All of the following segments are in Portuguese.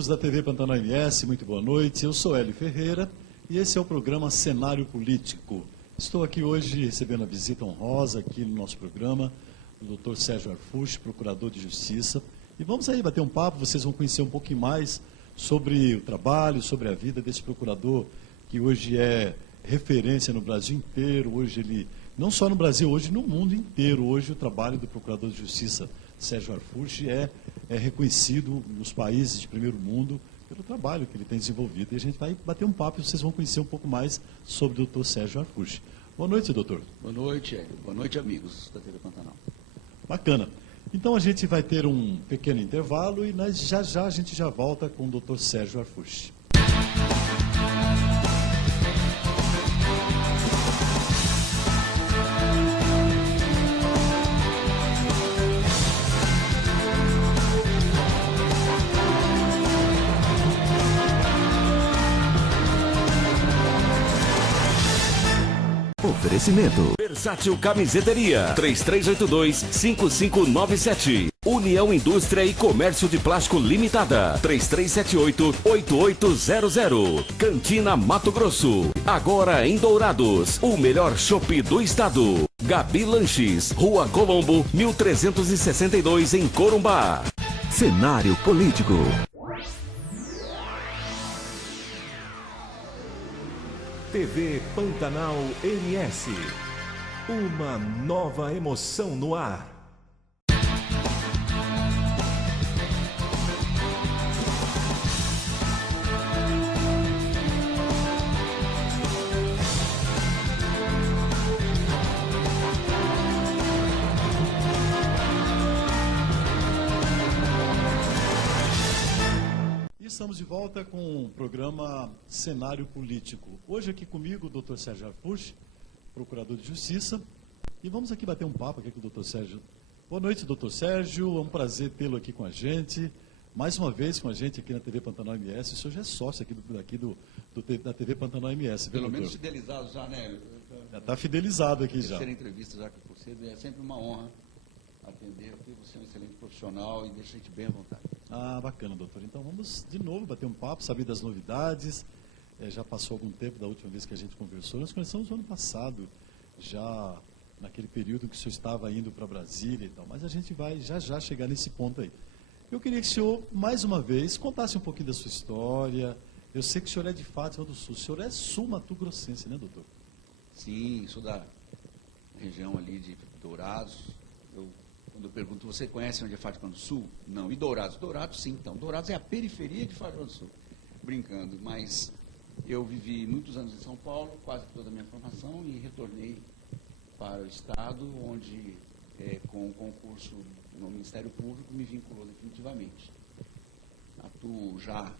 amigos da TV Pantanal MS, muito boa noite. Eu sou Hélio Ferreira e esse é o programa Cenário Político. Estou aqui hoje recebendo a visita honrosa aqui no nosso programa do Dr. Sérgio Arfushi, procurador de Justiça. E vamos aí bater um papo, vocês vão conhecer um pouquinho mais sobre o trabalho, sobre a vida desse procurador que hoje é referência no Brasil inteiro. Hoje ele, não só no Brasil, hoje no mundo inteiro, hoje o trabalho do procurador de Justiça Sérgio Arfushi é reconhecido nos países de primeiro mundo pelo trabalho que ele tem desenvolvido. E a gente vai bater um papo e vocês vão conhecer um pouco mais sobre o doutor Sérgio Arfushi. Boa noite, doutor. Boa noite, Hélio. Boa noite, amigos da TV Pantanal. Bacana. Então a gente vai ter um pequeno intervalo e já a gente já volta com o doutor Sérgio Arfushi. Oferecimento Versátil Camiseteria 3382-5597. União Indústria e Comércio de Plástico Limitada 3378-8800. Cantina Mato Grosso, agora em Dourados, o melhor chopp do estado. Gabi Lanches, Rua Colombo, 1362 em Corumbá. Cenário Político. TV Pantanal MS. Uma nova emoção no ar. Estamos de volta com o programa Cenário Político. Hoje aqui comigo o Dr. Sérgio Arfushi, procurador de Justiça, e vamos aqui bater um papo aqui com o Dr. Sérgio. Boa noite, Dr. Sérgio, é um prazer tê-lo aqui com a gente, mais uma vez com a gente aqui na TV Pantanal MS. O senhor já é sócio aqui da TV Pantanal MS, viu, Pelo doutor? menos fidelizado já, né? Já está fidelizado aqui já. Terceira entrevista já com você, é sempre uma honra atender aqui. Você é um excelente profissional e deixa a gente bem à vontade. Ah, bacana, doutor. Então vamos de novo bater um papo, saber das novidades. Já passou algum tempo da última vez que a gente conversou. Nós conversamos no ano passado, já naquele período que o senhor estava indo para Brasília e tal. Mas a gente vai já chegar nesse ponto aí. Eu queria que o senhor, mais uma vez, contasse um pouquinho da sua história. Eu sei que o senhor é de Fátima do Sul. O senhor é sul-mato-grossense, né, doutor? Sim, sou da região ali de Dourados. Quando eu pergunto, você conhece onde é Fátima do Sul? Não. E Dourados? Dourados, sim. Então, Dourados é a periferia de Fátima do Sul. Brincando, mas eu vivi muitos anos em São Paulo, quase toda a minha formação, e retornei para o Estado, onde, com o concurso no Ministério Público, me vinculou definitivamente. Atuo já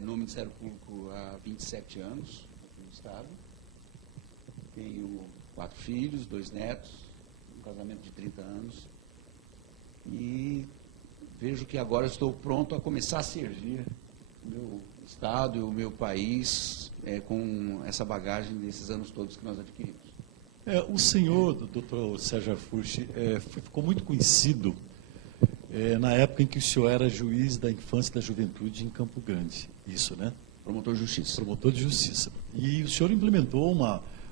no Ministério Público há 27 anos, aqui no Estado. Tenho 4 filhos, 2 netos, um casamento de 30 anos. E vejo que agora estou pronto a começar a servir o meu Estado e o meu país com essa bagagem desses anos todos que nós adquirimos. O senhor, doutor Sérgio Arfushi, ficou muito conhecido na época em que o senhor era juiz da infância e da juventude em Campo Grande. Isso, né? Promotor de Justiça. Promotor de Justiça. E o senhor implementou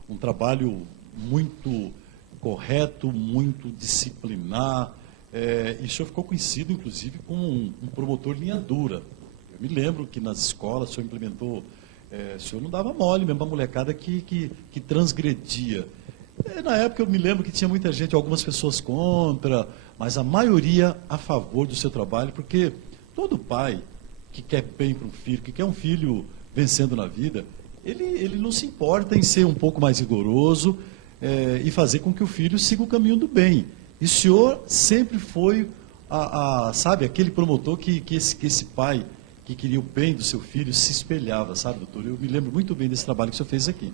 um trabalho muito correto, muito disciplinar. E o senhor ficou conhecido, inclusive, como um promotor linha dura. Eu me lembro que nas escolas o senhor implementou, o senhor não dava mole mesmo para a molecada que transgredia. Na época eu me lembro que tinha muita gente, algumas pessoas contra, mas a maioria a favor do seu trabalho, porque todo pai que quer bem para um filho, que quer um filho vencendo na vida, ele não se importa em ser um pouco mais rigoroso e fazer com que o filho siga o caminho do bem. E o senhor sempre foi, sabe, aquele promotor que esse pai que queria o bem do seu filho se espelhava, sabe, doutor? Eu me lembro muito bem desse trabalho que o senhor fez aqui.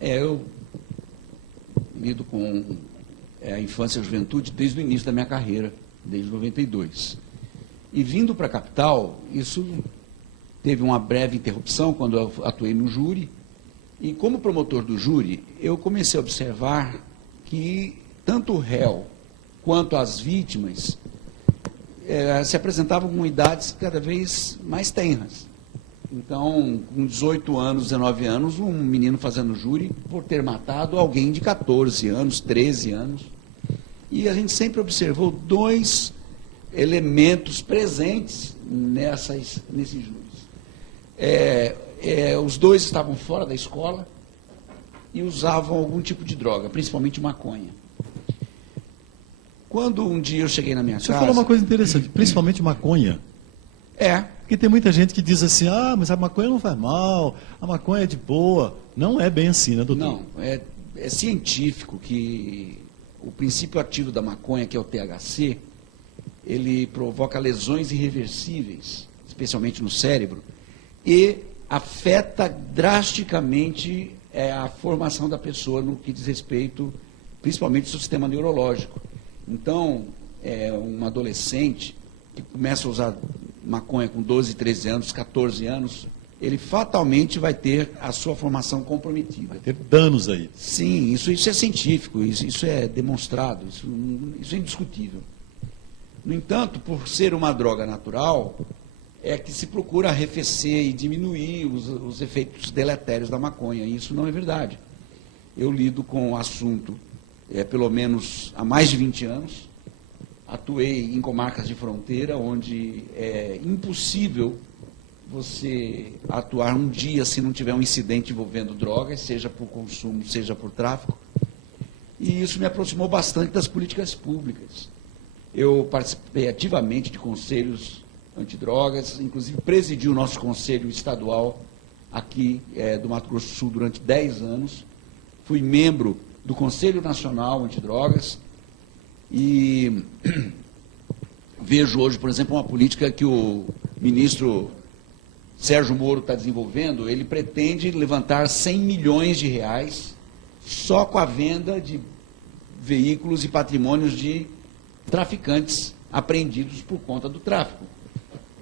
Eu lido com a infância e a juventude desde o início da minha carreira, desde 92. E vindo para a capital, isso teve uma breve interrupção quando eu atuei no júri. E como promotor do júri, eu comecei a observar que tanto o réu quanto as vítimas se apresentavam com idades cada vez mais tenras. Então, com 18 anos, 19 anos, um menino fazendo júri por ter matado alguém de 14 anos, 13 anos. E a gente sempre observou dois elementos presentes nesses júris. Os dois estavam fora da escola e usavam algum tipo de droga, principalmente maconha. Quando um dia eu cheguei na minha casa... Você falou uma coisa interessante, principalmente maconha. Porque tem muita gente que diz assim, mas a maconha não faz mal, a maconha é de boa. Não é bem assim, né, doutor? Não, é científico que o princípio ativo da maconha, que é o THC, ele provoca lesões irreversíveis, especialmente no cérebro, e afeta drasticamente a formação da pessoa no que diz respeito, principalmente, ao seu sistema neurológico. Então, um adolescente que começa a usar maconha com 12, 13 anos, 14 anos, ele fatalmente vai ter a sua formação comprometida. Vai ter danos aí. Sim, isso é científico, isso é demonstrado, isso é indiscutível. No entanto, por ser uma droga natural, é que se procura arrefecer e diminuir os efeitos deletérios da maconha, e isso não é verdade. Eu lido com o assunto pelo menos há mais de 20 anos, atuei em comarcas de fronteira, onde é impossível você atuar um dia se não tiver um incidente envolvendo drogas, seja por consumo, seja por tráfico. E isso me aproximou bastante das políticas públicas. Eu participei ativamente de conselhos antidrogas, inclusive presidi o nosso conselho estadual aqui do Mato Grosso do Sul durante 10 anos. Fui membro do Conselho Nacional Antidrogas e vejo hoje, por exemplo, uma política que o ministro Sérgio Moro está desenvolvendo. Ele pretende levantar 100 milhões de reais só com a venda de veículos e patrimônios de traficantes apreendidos por conta do tráfico.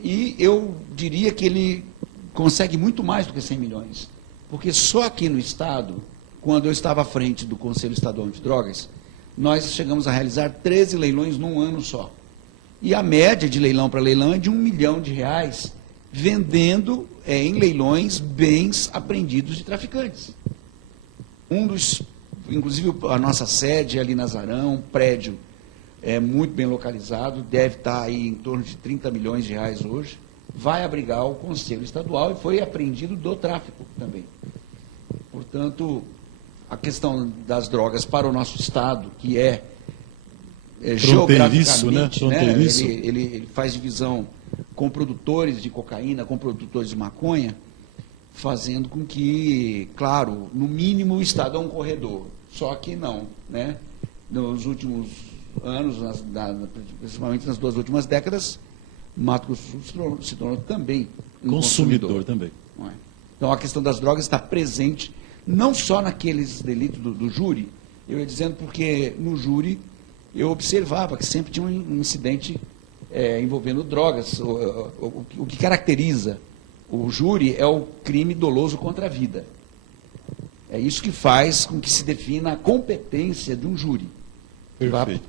E eu diria que ele consegue muito mais do que 100 milhões, porque só aqui no Estado, quando eu estava à frente do Conselho Estadual Antidrogas, nós chegamos a realizar 13 leilões num ano só. E a média de leilão para leilão é de R$1 milhão, vendendo em leilões bens apreendidos de traficantes. Inclusive a nossa sede ali na Nazarão, um prédio muito bem localizado, deve estar aí em torno de R$30 milhões hoje, vai abrigar o Conselho Estadual e foi apreendido do tráfico também. Portanto, a questão das drogas para o nosso Estado, que geograficamente, né, ele faz divisão com produtores de cocaína, com produtores de maconha, fazendo com que, claro, no mínimo o Estado é um corredor, só que não, né? Nos últimos anos, principalmente nas 2 últimas décadas, Mato Grosso do Sul se tornou também um consumidor também. Não é? Então a questão das drogas está presente não só naqueles delitos do júri, eu ia dizendo porque no júri eu observava que sempre tinha um incidente envolvendo drogas. O que caracteriza o júri é o crime doloso contra a vida. É isso que faz com que se defina a competência de um júri.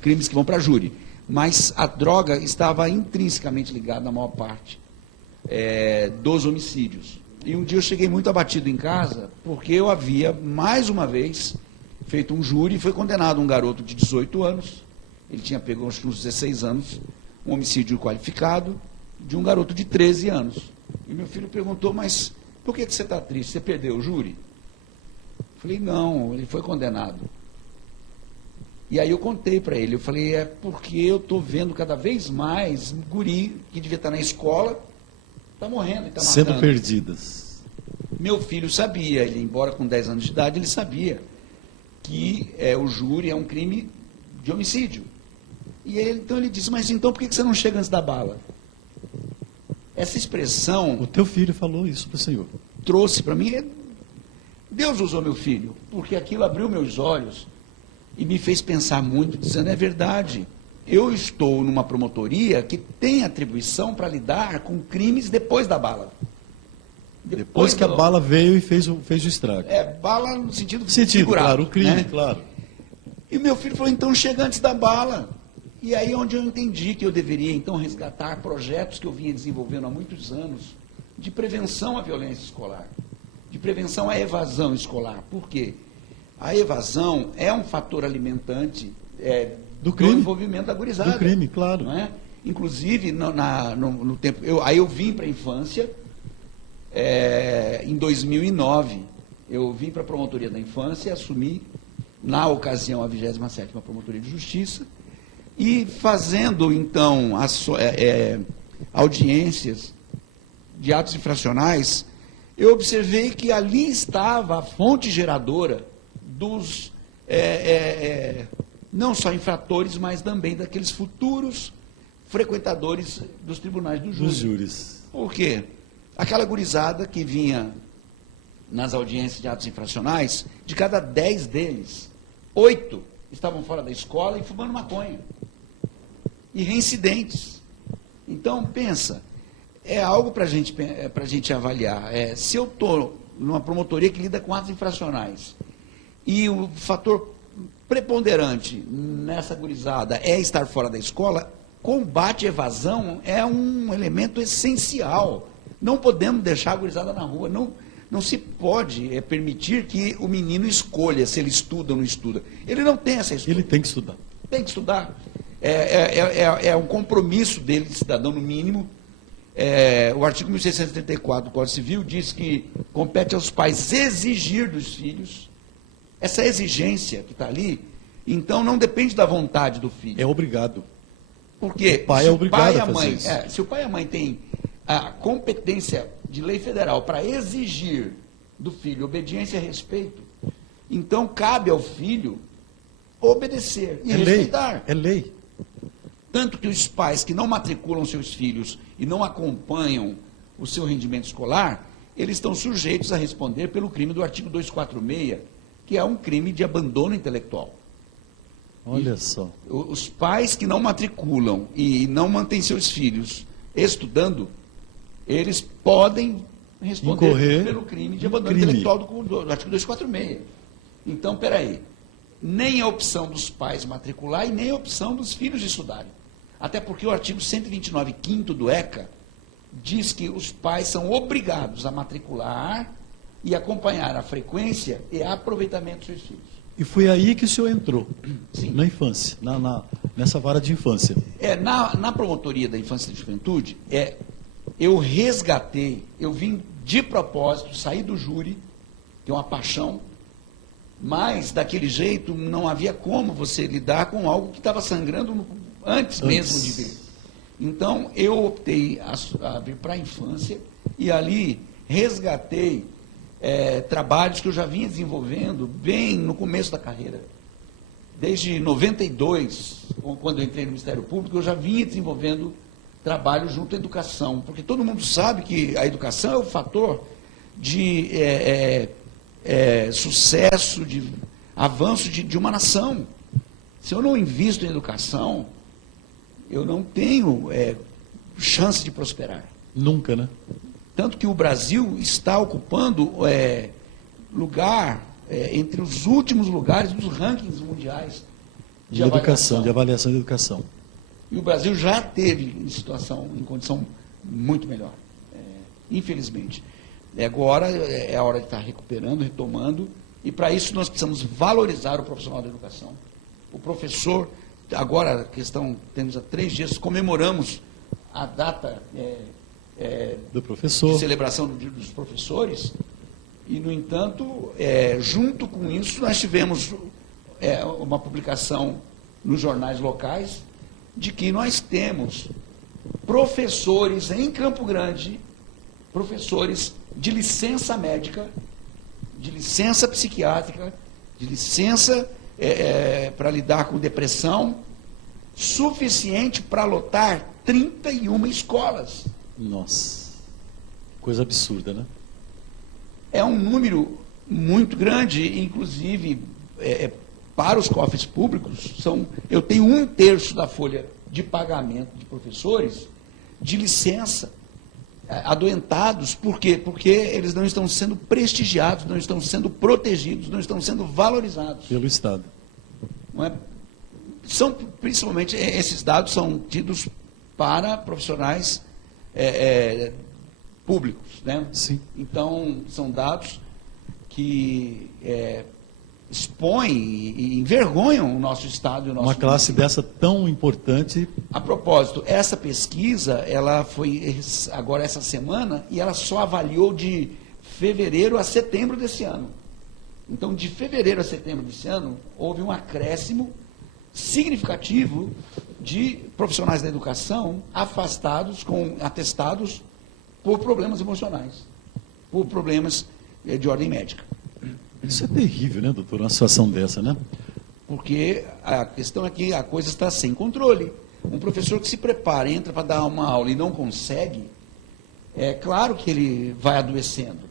Crimes que vão para júri. Mas a droga estava intrinsecamente ligada à maior parte dos homicídios. E um dia eu cheguei muito abatido em casa, porque eu havia, mais uma vez, feito um júri e foi condenado um garoto de 18 anos, ele tinha pego acho que uns 16 anos, um homicídio qualificado de um garoto de 13 anos. E meu filho perguntou, mas por que você está triste? Você perdeu o júri? Eu falei, não, ele foi condenado. E aí eu contei para ele, eu falei, porque eu estou vendo cada vez mais guri que devia estar na escola, está morrendo e está matando. Sendo perdidas. Meu filho sabia, ele, embora com 10 anos de idade, ele sabia que o júri é um crime de homicídio. E então ele disse, mas então por que você não chega antes da bala? Essa expressão... O teu filho falou isso para o senhor. Trouxe para mim... Deus usou meu filho, porque aquilo abriu meus olhos e me fez pensar muito, dizendo, é verdade, eu estou numa promotoria que tem atribuição para lidar com crimes depois da bala. Depois que a bala veio e fez o estrago. Bala no sentido figurado, claro, o crime, né? Claro. E meu filho falou, então chega antes da bala. E aí onde eu entendi que eu deveria, então, resgatar projetos que eu vinha desenvolvendo há muitos anos de prevenção à violência escolar, de prevenção à evasão escolar. Por quê? A evasão é um fator alimentante do crime, envolvimento da gurizada. Do crime, claro. Não é? Inclusive, no tempo... Aí eu vim para a infância, em 2009, eu vim para a Promotoria da Infância e assumi, na ocasião, a 27ª Promotoria de Justiça, e fazendo, então, audiências de atos infracionais, eu observei que ali estava a fonte geradora dos, não só infratores, mas também daqueles futuros frequentadores dos tribunais do júri. Dos júris. Por quê? Aquela gurizada que vinha nas audiências de atos infracionais, de cada 10 deles, 8 estavam fora da escola e fumando maconha. E reincidentes. Então, pensa, é algo para a gente avaliar. Se eu estou numa promotoria que lida com atos infracionais e o fator preponderante nessa gurizada é estar fora da escola, combate à evasão é um elemento essencial. Não podemos deixar a gurizada na rua. Não se pode permitir que o menino escolha se ele estuda ou não estuda. Ele não tem essa escolha. Ele tem que estudar. Tem que estudar. É um compromisso dele, de cidadão, no mínimo. O artigo 1634 do Código Civil diz que compete aos pais exigir dos filhos. Essa exigência que está ali, então, não depende da vontade do filho. É obrigado. Por quê? O pai é obrigado a fazer isso. Se o pai e a mãe têm a competência de lei federal para exigir do filho obediência e respeito, então cabe ao filho obedecer e respeitar. É lei. Tanto que os pais que não matriculam seus filhos e não acompanham o seu rendimento escolar, eles estão sujeitos a responder pelo crime do artigo 246, que é um crime de abandono intelectual. Olha só. Os pais que não matriculam e não mantêm seus filhos estudando, eles podem responder pelo crime de abandono intelectual do artigo 246. Então, peraí, nem a opção dos pais matricular e nem a opção dos filhos estudarem. Até porque o artigo 129, 5º do ECA, diz que os pais são obrigados a matricular e acompanhar a frequência e aproveitamento dos seus filhos. E foi aí que o senhor entrou, Sim. na infância, nessa vara de infância. Na Promotoria da Infância e da Juventude, eu resgatei, eu vim de propósito, saí do júri, que é uma paixão, mas daquele jeito não havia como você lidar com algo que estava sangrando antes mesmo de ver. Então, eu optei a vir para a infância e ali resgatei trabalhos que eu já vinha desenvolvendo bem no começo da carreira. Desde 92, quando eu entrei no Ministério Público, eu já vinha desenvolvendo trabalho junto à educação, porque todo mundo sabe que a educação é o fator de sucesso, de avanço de uma nação. Se eu não invisto em educação, eu não tenho chance de prosperar. Nunca, né? Tanto que o Brasil está ocupando lugar entre os últimos lugares dos rankings mundiais de educação, de avaliação de educação. E o Brasil já teve em condição muito melhor, infelizmente. Agora é a hora de estar recuperando, retomando, e para isso nós precisamos valorizar o profissional da educação. O professor, agora, temos há 3 dias, comemoramos a data do professor, de celebração do Dia dos Professores, e, no entanto, junto com isso, nós tivemos uma publicação nos jornais locais de que nós temos professores em Campo Grande, professores de licença médica, de licença psiquiátrica, de licença para lidar com depressão, suficiente para lotar 31 escolas. Nossa, coisa absurda, né? É um número muito grande, inclusive para os cofres públicos, eu tenho 1/3 da folha de pagamento de professores de licença, adoentados. Por quê? Porque eles não estão sendo prestigiados, não estão sendo protegidos, não estão sendo valorizados. Pelo Estado. Não é? Principalmente, esses dados são tidos para profissionais públicos, né? Sim. Então, são dados que expõem e envergonham o nosso Estado e o nosso Uma classe município. dessa tão importante. A propósito, essa pesquisa, ela foi agora essa semana, e ela só avaliou de fevereiro a setembro desse ano. Então, de fevereiro a setembro desse ano, houve um acréscimo significativo de profissionais da educação afastados, atestados por problemas emocionais, por problemas de ordem médica. Isso é terrível, né, doutor? Uma situação dessa, né? Porque a questão é que a coisa está sem controle. Um professor que se prepara, entra para dar uma aula e não consegue, é claro que ele vai adoecendo.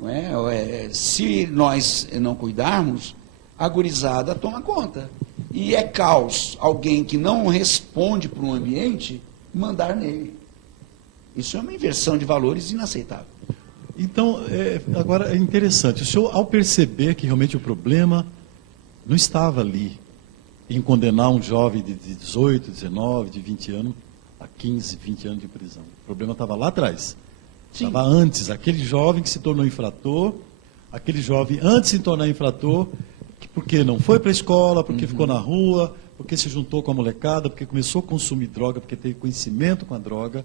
Não é? Se nós não cuidarmos, a gurizada toma conta. E é caos alguém que não responde para um ambiente mandar nele. Isso é uma inversão de valores inaceitável. Então, agora é interessante, o senhor, ao perceber que realmente o problema não estava ali, em condenar um jovem de 18, 19, de 20 anos a 15, 20 anos de prisão. O problema estava lá atrás. Sim. Estava antes, aquele jovem que se tornou infrator, aquele jovem antes de se tornar infrator, porque não foi para a escola, porque ficou na rua, porque se juntou com a molecada, porque começou a consumir droga, porque teve conhecimento com a droga.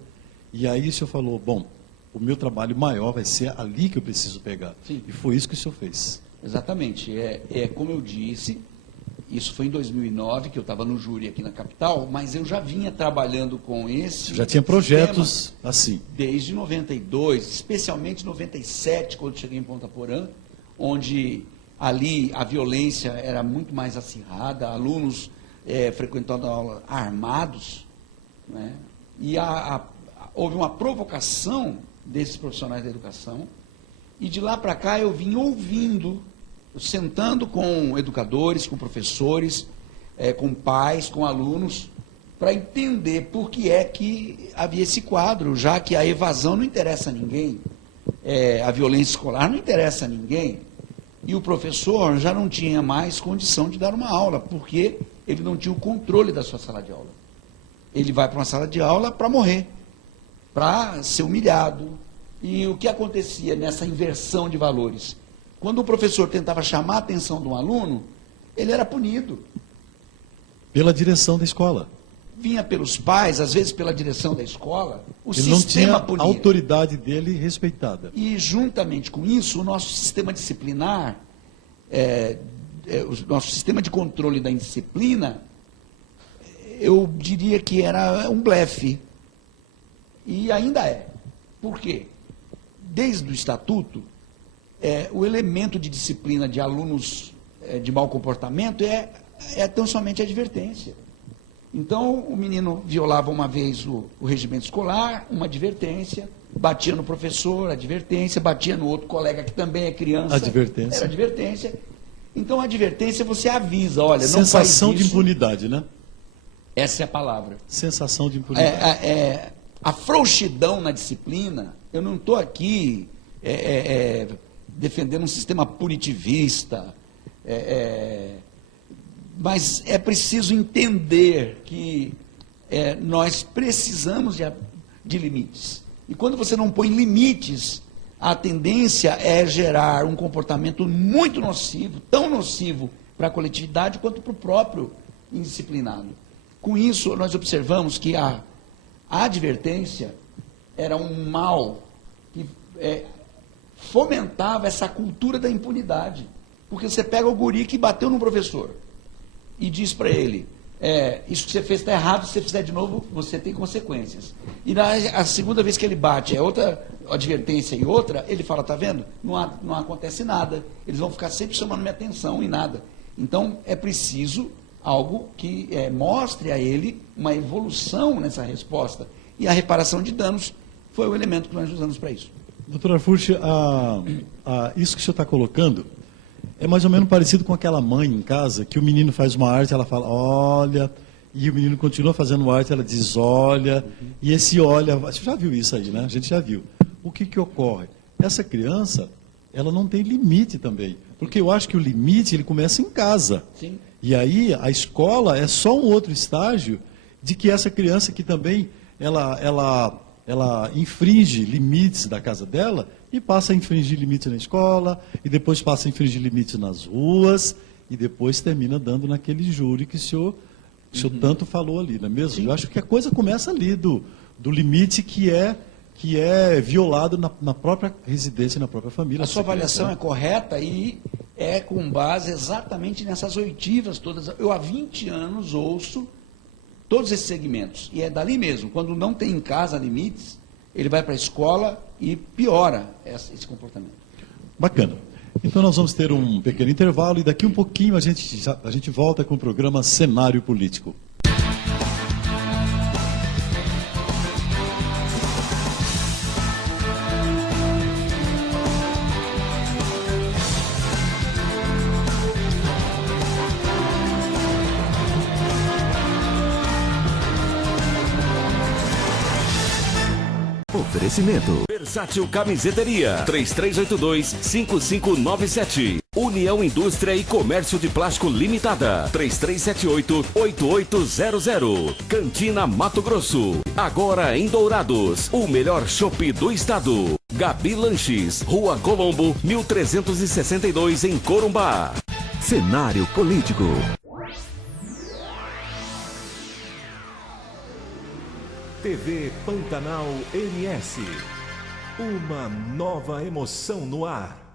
E aí o senhor falou, bom, o meu trabalho maior vai ser ali que eu preciso pegar. Sim. E foi isso que o senhor fez. Exatamente. Como eu disse, isso foi em 2009, que eu estava no júri aqui na capital, mas eu já vinha trabalhando com esse Já tinha projetos assim. desde 92, especialmente 97, quando cheguei em Ponta Porã, onde ali a violência era muito mais acirrada, alunos frequentando a aula armados, né? E houve uma provocação desses profissionais da educação, e de lá para cá eu vim ouvindo, sentando com educadores, com professores, com pais, com alunos, para entender por que é que havia esse quadro, já que a evasão não interessa a ninguém, a violência escolar não interessa a ninguém, e o professor já não tinha mais condição de dar uma aula, porque ele não tinha o controle da sua sala de aula. Ele vai para uma sala de aula para morrer, para ser humilhado. E o que acontecia nessa inversão de valores? Quando o professor tentava chamar a atenção de um aluno, ele era punido. Pela direção da escola. Vinha pelos pais, às vezes pela direção da escola, o Ele não tinha sistema a punia. autoridade dele respeitada. E, juntamente com isso, o nosso sistema disciplinar, o nosso sistema de controle da indisciplina, eu diria que era um blefe. E ainda é. Por quê? Desde o estatuto, o elemento de disciplina de alunos de mau comportamento é tão somente advertência. Então, o menino violava uma vez o regimento escolar, uma advertência, batia no professor, advertência, batia no outro colega que também é criança, Advertência. era advertência. Então, a advertência você avisa, olha, não faz Sensação de isso. impunidade, né? Essa é a palavra. Sensação de impunidade. A frouxidão na disciplina, eu não estou aqui defendendo um sistema punitivista, mas é preciso entender que nós precisamos de limites. E quando você não põe limites, a tendência é gerar um comportamento muito nocivo, tão nocivo para a coletividade quanto para o próprio indisciplinado. Com isso, nós observamos que a advertência era um mal que fomentava essa cultura da impunidade. Porque você pega o guri que bateu no professor e diz para ele, isso que você fez está errado, se você fizer de novo, você tem consequências. E a segunda vez que ele bate, outra advertência e outra, ele fala, tá vendo? Não acontece nada. Eles vão ficar sempre chamando minha atenção e nada. Então, é preciso algo que mostre a ele uma evolução nessa resposta. E a reparação de danos foi o elemento que nós usamos para isso. Doutor Arfucci, isso que o senhor está colocando é mais ou menos parecido com aquela mãe em casa, que o menino faz uma arte, ela fala, olha, e o menino continua fazendo arte, ela diz, olha, e esse olha, você já viu isso aí, né? A gente já viu. O que ocorre? Essa criança, ela não tem limite também, porque eu acho que o limite, ele começa em casa. Sim. E aí a escola é só um outro estágio de que essa criança que também ela infringe limites da casa dela e passa a infringir limites na escola, e depois passa a infringir limites nas ruas, e depois termina dando naquele júri que o senhor tanto falou ali, não é mesmo? Sim. Eu acho que a coisa começa ali, do limite que é violado na própria residência, na própria família. A sua avaliação é correta e é com base exatamente nessas oitivas todas. Eu há 20 anos ouço todos esses segmentos, e é dali mesmo. Quando não tem em casa limites, ele vai para a escola e piora esse comportamento. Bacana. Então nós vamos ter um pequeno intervalo e daqui um pouquinho a gente volta com o programa Cenário Político. Oferecimento. Versátil Camiseteria. 3382-5597. União Indústria e Comércio de Plástico Limitada. 3378-8800. Cantina Mato Grosso. Agora em Dourados. O melhor chopp do estado. Gabi Lanches. Rua Colombo, 1362 em Corumbá. Cenário Político. TV Pantanal MS. Uma nova emoção no ar.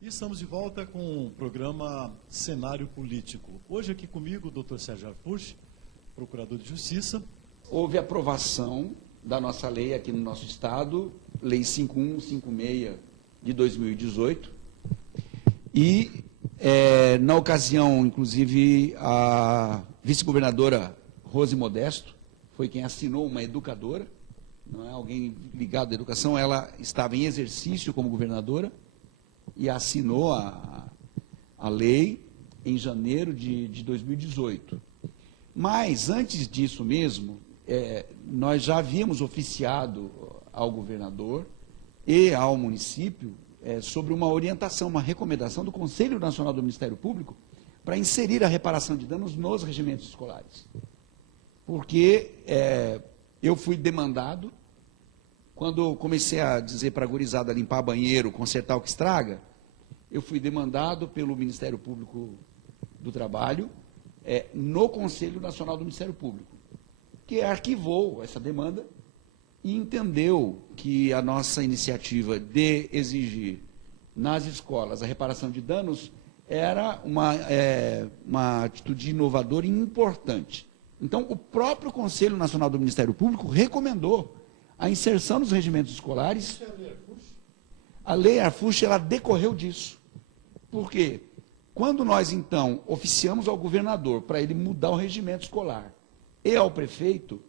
Estamos de volta com o programa Cenário Político. Hoje aqui comigo o Dr. Sérgio Arfushi, procurador de Justiça. Houve aprovação da nossa lei aqui no nosso estado, Lei 5156 de 2018. E, na ocasião, inclusive, a vice-governadora Rose Modesto foi quem assinou, uma educadora, não é alguém ligado à educação, ela estava em exercício como governadora, e assinou a lei em janeiro de 2018. Mas, antes disso mesmo, nós já havíamos oficiado ao governador e ao município sobre uma orientação, uma recomendação do Conselho Nacional do Ministério Público para inserir a reparação de danos nos regimentos escolares. Porque eu fui demandado, quando comecei a dizer para a gurizada limpar banheiro, consertar o que estraga, eu fui demandado pelo Ministério Público do Trabalho no Conselho Nacional do Ministério Público, que arquivou essa demanda e entendeu que a nossa iniciativa de exigir nas escolas a reparação de danos era uma atitude inovadora e importante. Então, o próprio Conselho Nacional do Ministério Público recomendou a inserção nos regimentos escolares. A Lei Arfushi, ela decorreu disso. Por quê? Quando nós, então, oficiamos ao governador para ele mudar o regimento escolar e ao prefeito,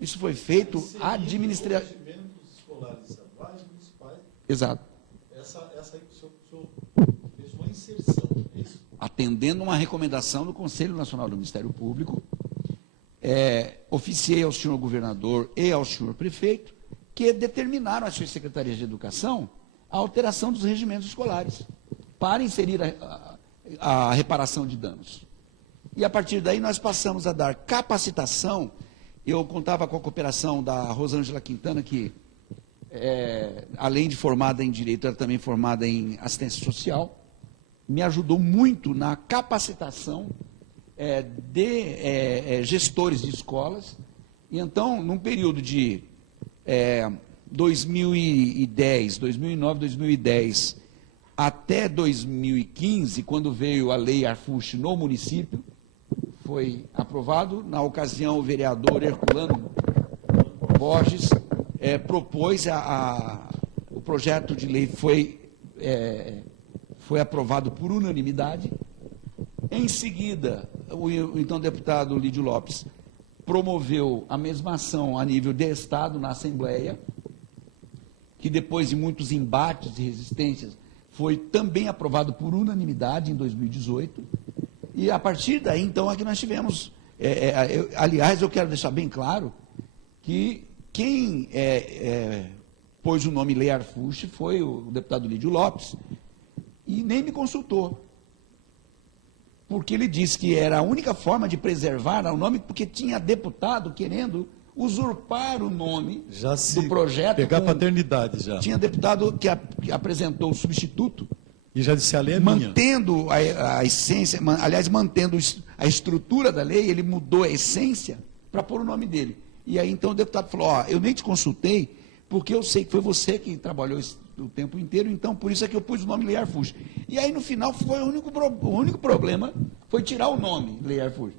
isso foi feito administrativamente. Regimentos escolares estaduais e municipais. Exato. Essa aí que o senhor fez uma inserção, é isso? Atendendo uma recomendação do Conselho Nacional do Ministério Público, oficiei ao senhor governador e ao senhor prefeito, que determinaram às suas secretarias de educação a alteração dos regimentos escolares, para inserir a reparação de danos. E a partir daí nós passamos a dar capacitação. Eu contava com a cooperação da Rosângela Quintana, que, além de formada em Direito, era também formada em Assistência Social, me ajudou muito na capacitação de gestores de escolas. E então, num período de 2010, 2009, 2010, até 2015, quando veio a Lei Arfushi no município, foi aprovado. Na ocasião, o vereador Herculano Borges propôs, o projeto de lei foi aprovado por unanimidade. Em seguida, o então deputado Lídio Lopes promoveu a mesma ação a nível de Estado na Assembleia, que depois de muitos embates e resistências foi também aprovado por unanimidade em 2018, e a partir daí, então, é que nós tivemos, aliás, eu quero deixar bem claro que quem pôs o nome Lei Arfuche foi o deputado Lídio Lopes, e nem me consultou, porque ele disse que era a única forma de preservar o nome, porque tinha deputado querendo usurpar o nome do projeto. Pegar paternidade já. Tinha deputado que apresentou o substituto, e já disse, a lei é minha. Mantendo a essência, aliás, mantendo a estrutura da lei, ele mudou a essência para pôr o nome dele. E aí, então, o deputado falou, eu nem te consultei, porque eu sei que foi você que trabalhou o tempo inteiro, então, por isso é que eu pus o nome Lei Arfuche. E aí, no final, foi o único problema, foi tirar o nome Lei Arfuche.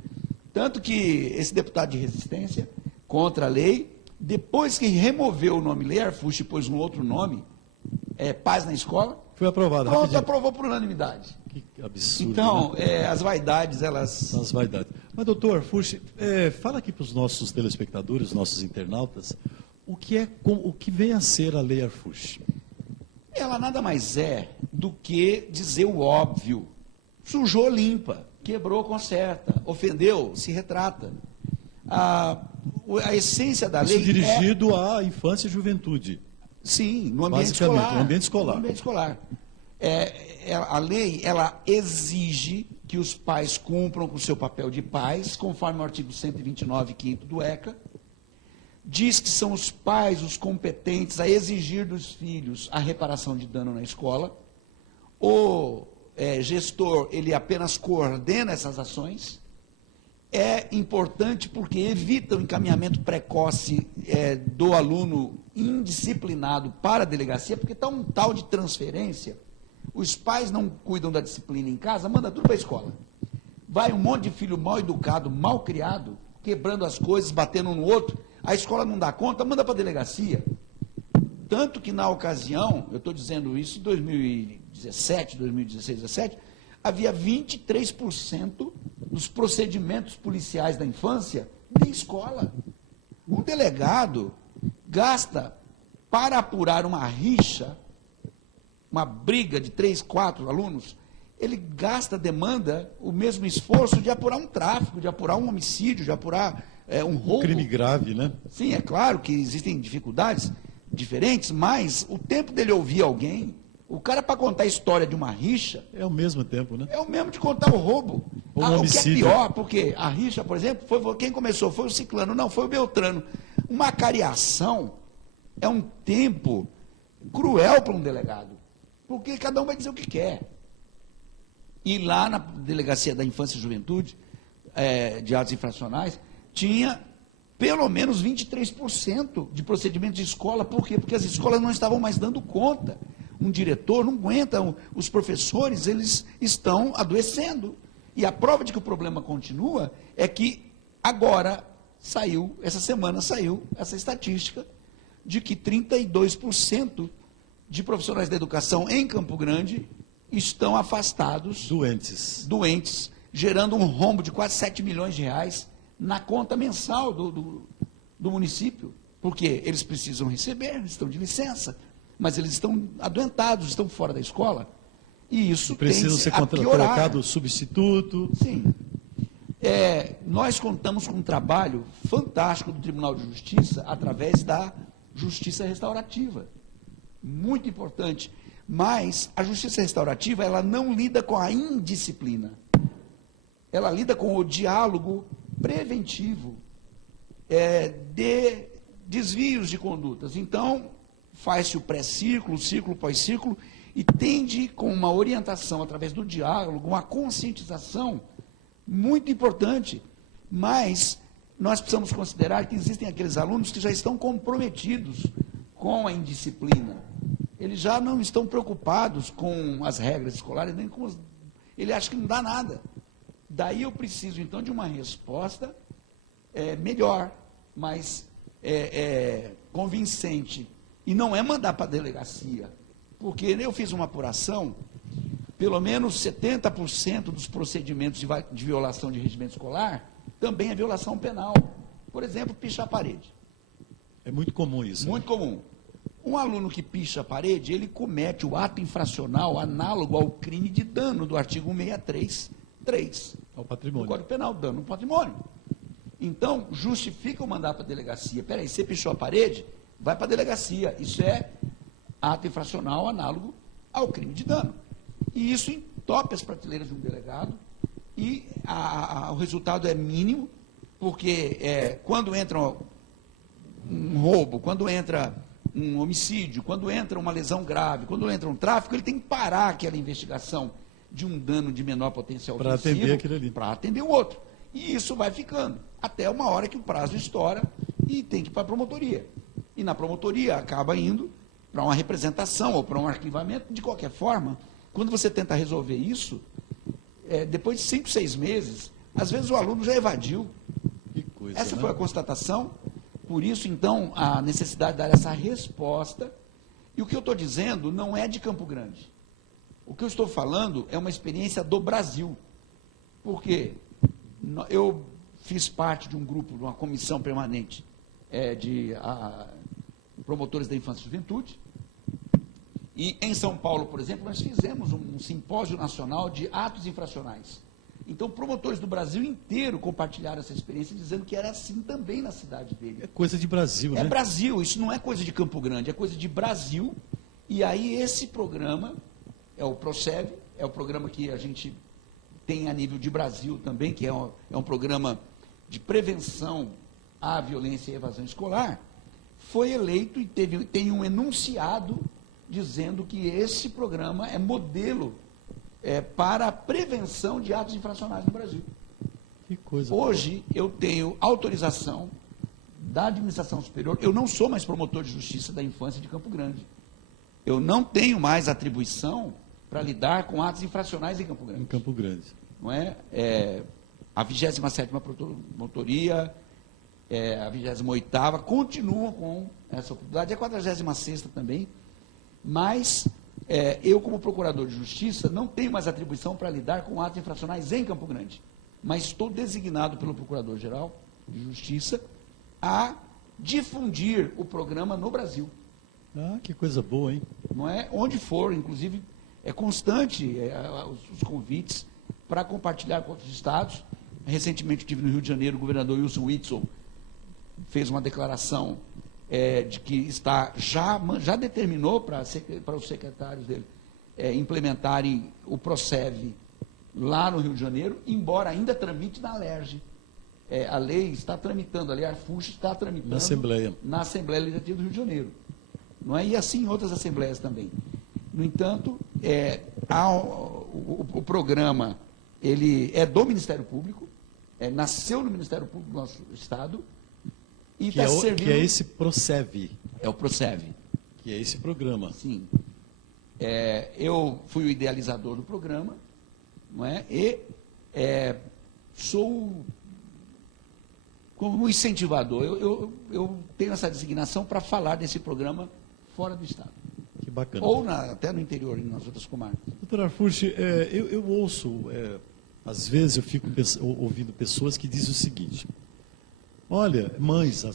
Tanto que esse deputado de resistência contra a lei, depois que removeu o nome Lei Arfuche e pôs um outro nome, Paz na Escola, foi aprovado. Pronto, rapidinho. aprovou por unanimidade. Que absurdo. Então, né? as vaidades, elas... São as vaidades. Mas, doutor Arfuche, fala aqui para os nossos telespectadores, nossos internautas, o que vem a ser a Lei Arfuche? Ela nada mais é do que dizer o óbvio. Sujou, limpa. Quebrou, conserta. Ofendeu, se retrata. A essência da lei... Isso dirigido à infância e juventude. Sim, no ambiente escolar. No ambiente escolar. No ambiente escolar. A lei, ela exige que os pais cumpram com o seu papel de pais, conforme o artigo 129, 5º do ECA. Diz que são os pais os competentes a exigir dos filhos a reparação de dano na escola. O gestor, ele apenas coordena essas ações. É importante porque evita o encaminhamento precoce do aluno indisciplinado para a delegacia, porque está um tal de transferência. Os pais não cuidam da disciplina em casa, manda tudo para a escola. Vai um monte de filho mal educado, mal criado, quebrando as coisas, batendo um no outro, a escola não dá conta, manda para a delegacia. Tanto que na ocasião, eu estou dizendo isso em 2017, 2016, 2017, havia 23% dos procedimentos policiais da infância de escola. O delegado gasta, para apurar uma rixa, uma briga de 3, 4 alunos, ele demanda o mesmo esforço de apurar um tráfico, de apurar um homicídio, de apurar um roubo. Um crime grave, né? Sim, é claro que existem dificuldades diferentes, mas o tempo dele ouvir alguém, o cara para contar a história de uma rixa... É o mesmo tempo, né? É o mesmo de contar o roubo. Ou O que é homicídio. pior, porque a rixa, por exemplo, quem começou foi o ciclano, não, foi o Beltrano. Uma cariação é um tempo cruel para um delegado, porque cada um vai dizer o que quer. E lá na Delegacia da Infância e Juventude, de atos infracionais, tinha pelo menos 23% de procedimentos de escola. Por quê? Porque as escolas não estavam mais dando conta. Um diretor não aguenta, os professores, eles estão adoecendo. E a prova de que o problema continua é que agora essa semana saiu essa estatística de que 32% de profissionais da educação em Campo Grande estão afastados, doentes, gerando um rombo de quase 7 milhões de reais na conta mensal do município, porque eles precisam receber, estão de licença, mas eles estão adoentados, estão fora da escola, e isso precisa ser colocado substituto. Sim. Nós contamos com um trabalho fantástico do Tribunal de Justiça através da justiça restaurativa, muito importante, mas a justiça restaurativa, ela não lida com a indisciplina, ela lida com o diálogo preventivo de desvios de condutas. Então, faz-se o pré-círculo, o círculo pós-círculo, e tende com uma orientação através do diálogo, uma conscientização muito importante, mas nós precisamos considerar que existem aqueles alunos que já estão comprometidos com a indisciplina. Eles já não estão preocupados com as regras escolares, nem com ele acha que não dá nada. Daí eu preciso, então, de uma resposta melhor, mais convincente. E não é mandar para a delegacia, porque eu fiz uma apuração, pelo menos 70% dos procedimentos de violação de regimento escolar também é violação penal. Por exemplo, pichar a parede. É muito comum isso. Muito comum. Um aluno que picha a parede, ele comete o ato infracional análogo ao crime de dano do artigo 163.3 Ao do patrimônio. Código Penal, dano ao patrimônio. Então, justifica o mandato para a delegacia. Peraí, você pichou a parede, vai para a delegacia. Isso é ato infracional análogo ao crime de dano. E isso entope as prateleiras de um delegado e o resultado é mínimo, porque quando entra um roubo, quando entra um homicídio, quando entra uma lesão grave, quando entra um tráfico, ele tem que parar aquela investigação de um dano de menor potencial Para atender aquele ali. para atender o outro. E isso vai ficando, até uma hora que o prazo estoura e tem que ir para a promotoria. E na promotoria acaba indo para uma representação ou para um arquivamento. De qualquer forma, quando você tenta resolver isso, depois de 5, 6 meses, às vezes o aluno já evadiu. Que coisa, Essa né? foi a constatação. Por isso, então, a necessidade de dar essa resposta. E o que eu estou dizendo não é de Campo Grande. O que eu estou falando é uma experiência do Brasil. Por quê? Eu fiz parte de um grupo, de uma comissão permanente de promotores da infância e juventude. E em São Paulo, por exemplo, nós fizemos um simpósio nacional de atos infracionais. Então, promotores do Brasil inteiro compartilharam essa experiência, dizendo que era assim também na cidade dele. É coisa de Brasil, né? É Brasil, isso não é coisa de Campo Grande, é coisa de Brasil. E aí esse programa é o PROCEV, é o programa que a gente tem a nível de Brasil também, que é um programa de prevenção à violência e evasão escolar, foi eleito e tem um enunciado dizendo que esse programa é modelo para a prevenção de atos infracionais no Brasil. Que coisa. Hoje eu tenho autorização da administração superior, eu não sou mais promotor de justiça da infância de Campo Grande. Eu não tenho mais atribuição para lidar com atos infracionais em Campo Grande. Em Campo Grande. Não é? A 27ª promotoria, a 28ª continuam com essa oportunidade, a 46ª também, mas eu, como procurador de justiça, não tenho mais atribuição para lidar com atos infracionais em Campo Grande, mas estou designado pelo Procurador-Geral de Justiça a difundir o programa no Brasil. Ah, que coisa boa, hein? Não é? Onde for, inclusive, é constante os convites para compartilhar com outros estados. Recentemente, estive no Rio de Janeiro, o governador Wilson Witzel fez uma declaração de que já determinou para os secretários dele implementarem o PROCEV lá no Rio de Janeiro, embora ainda tramite na Alerj. A lei está tramitando, a lei Arfucho está tramitando na Assembleia Legislativa do Rio de Janeiro. Não é? E assim em outras assembleias também. No entanto, o programa ele é do Ministério Público, nasceu no Ministério Público do nosso Estado, e está servindo... Que é esse PROCEV. É o PROCEV. Que é esse programa. Sim. Eu fui o idealizador do programa, não é? E sou como incentivador. Eu tenho essa designação para falar desse programa fora do Estado. Que bacana. Ou até no interior, nas outras comarcas. Doutor Arfucci, eu ouço, às vezes eu fico ouvindo pessoas que dizem o seguinte: olha, mães,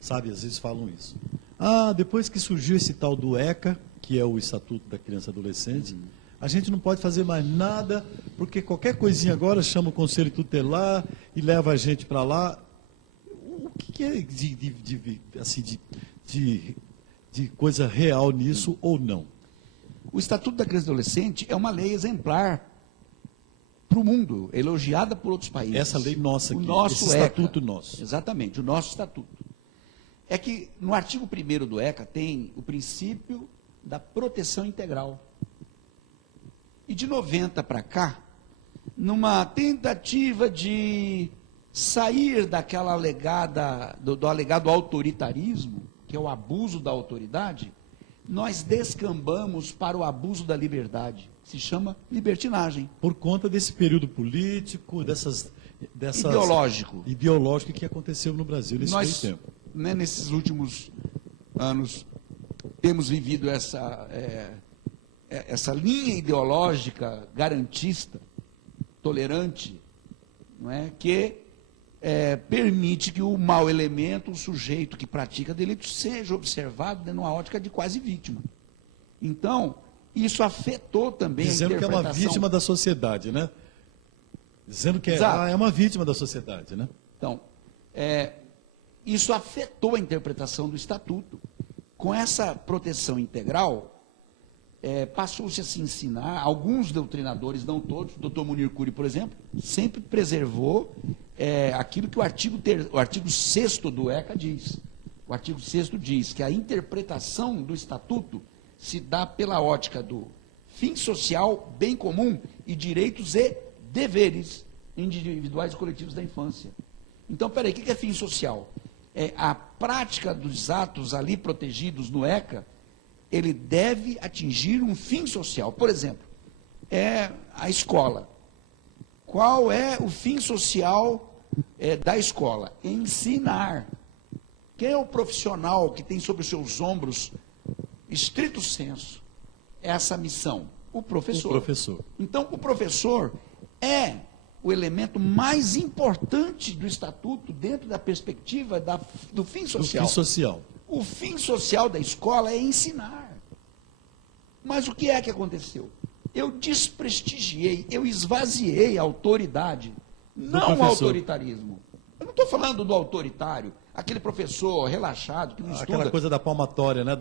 sabe, às vezes falam isso. Depois que surgiu esse tal do ECA, que é o Estatuto da Criança e Adolescente, a gente não pode fazer mais nada, porque qualquer coisinha agora chama o Conselho Tutelar e leva a gente para lá. O que é de coisa real nisso ou não? O Estatuto da Criança e Adolescente é uma lei exemplar para o mundo, elogiada por outros países. Essa lei nossa aqui, esse estatuto nosso. Exatamente, o nosso estatuto. É que no artigo 1º do ECA tem o princípio da proteção integral. E de 90 para cá, numa tentativa de sair daquela do alegado autoritarismo, que é o abuso da autoridade, nós descambamos para o abuso da liberdade. Se chama libertinagem. Por conta desse período político, dessas ideológico que aconteceu no Brasil nesse meio tempo. Nesses últimos anos, temos vivido essa linha ideológica garantista, tolerante, não é? Que permite que o mau elemento, o sujeito que pratica delito, seja observado numa ótica de quase vítima. Então, isso afetou também Dizendo a que é interpretação. uma vítima da sociedade, né? Dizendo que é uma vítima da sociedade, né? Então, isso afetou a interpretação do Estatuto. Com essa proteção integral, passou-se a se ensinar, alguns doutrinadores, não todos, o doutor Munir Curi, por exemplo, sempre preservou aquilo que o artigo 6º do ECA diz. O artigo 6º diz que a interpretação do Estatuto se dá pela ótica do fim social, bem comum e direitos e deveres individuais e coletivos da infância. Então, peraí, o que é fim social? A prática dos atos ali protegidos no ECA, ele deve atingir um fim social. Por exemplo, a escola. Qual é o fim social da escola? Ensinar. Quem é o profissional que tem sobre os seus ombros, estrito senso, essa missão? O professor. O professor. Então, o professor é o elemento mais importante do Estatuto dentro da perspectiva do fim social. Do fim social. O fim social da escola é ensinar. Mas o que é que aconteceu? Eu desprestigiei, eu esvaziei a autoridade, não o autoritarismo. Eu não estou falando do autoritário, aquele professor relaxado que não estuda. Aquela coisa da palmatória, né?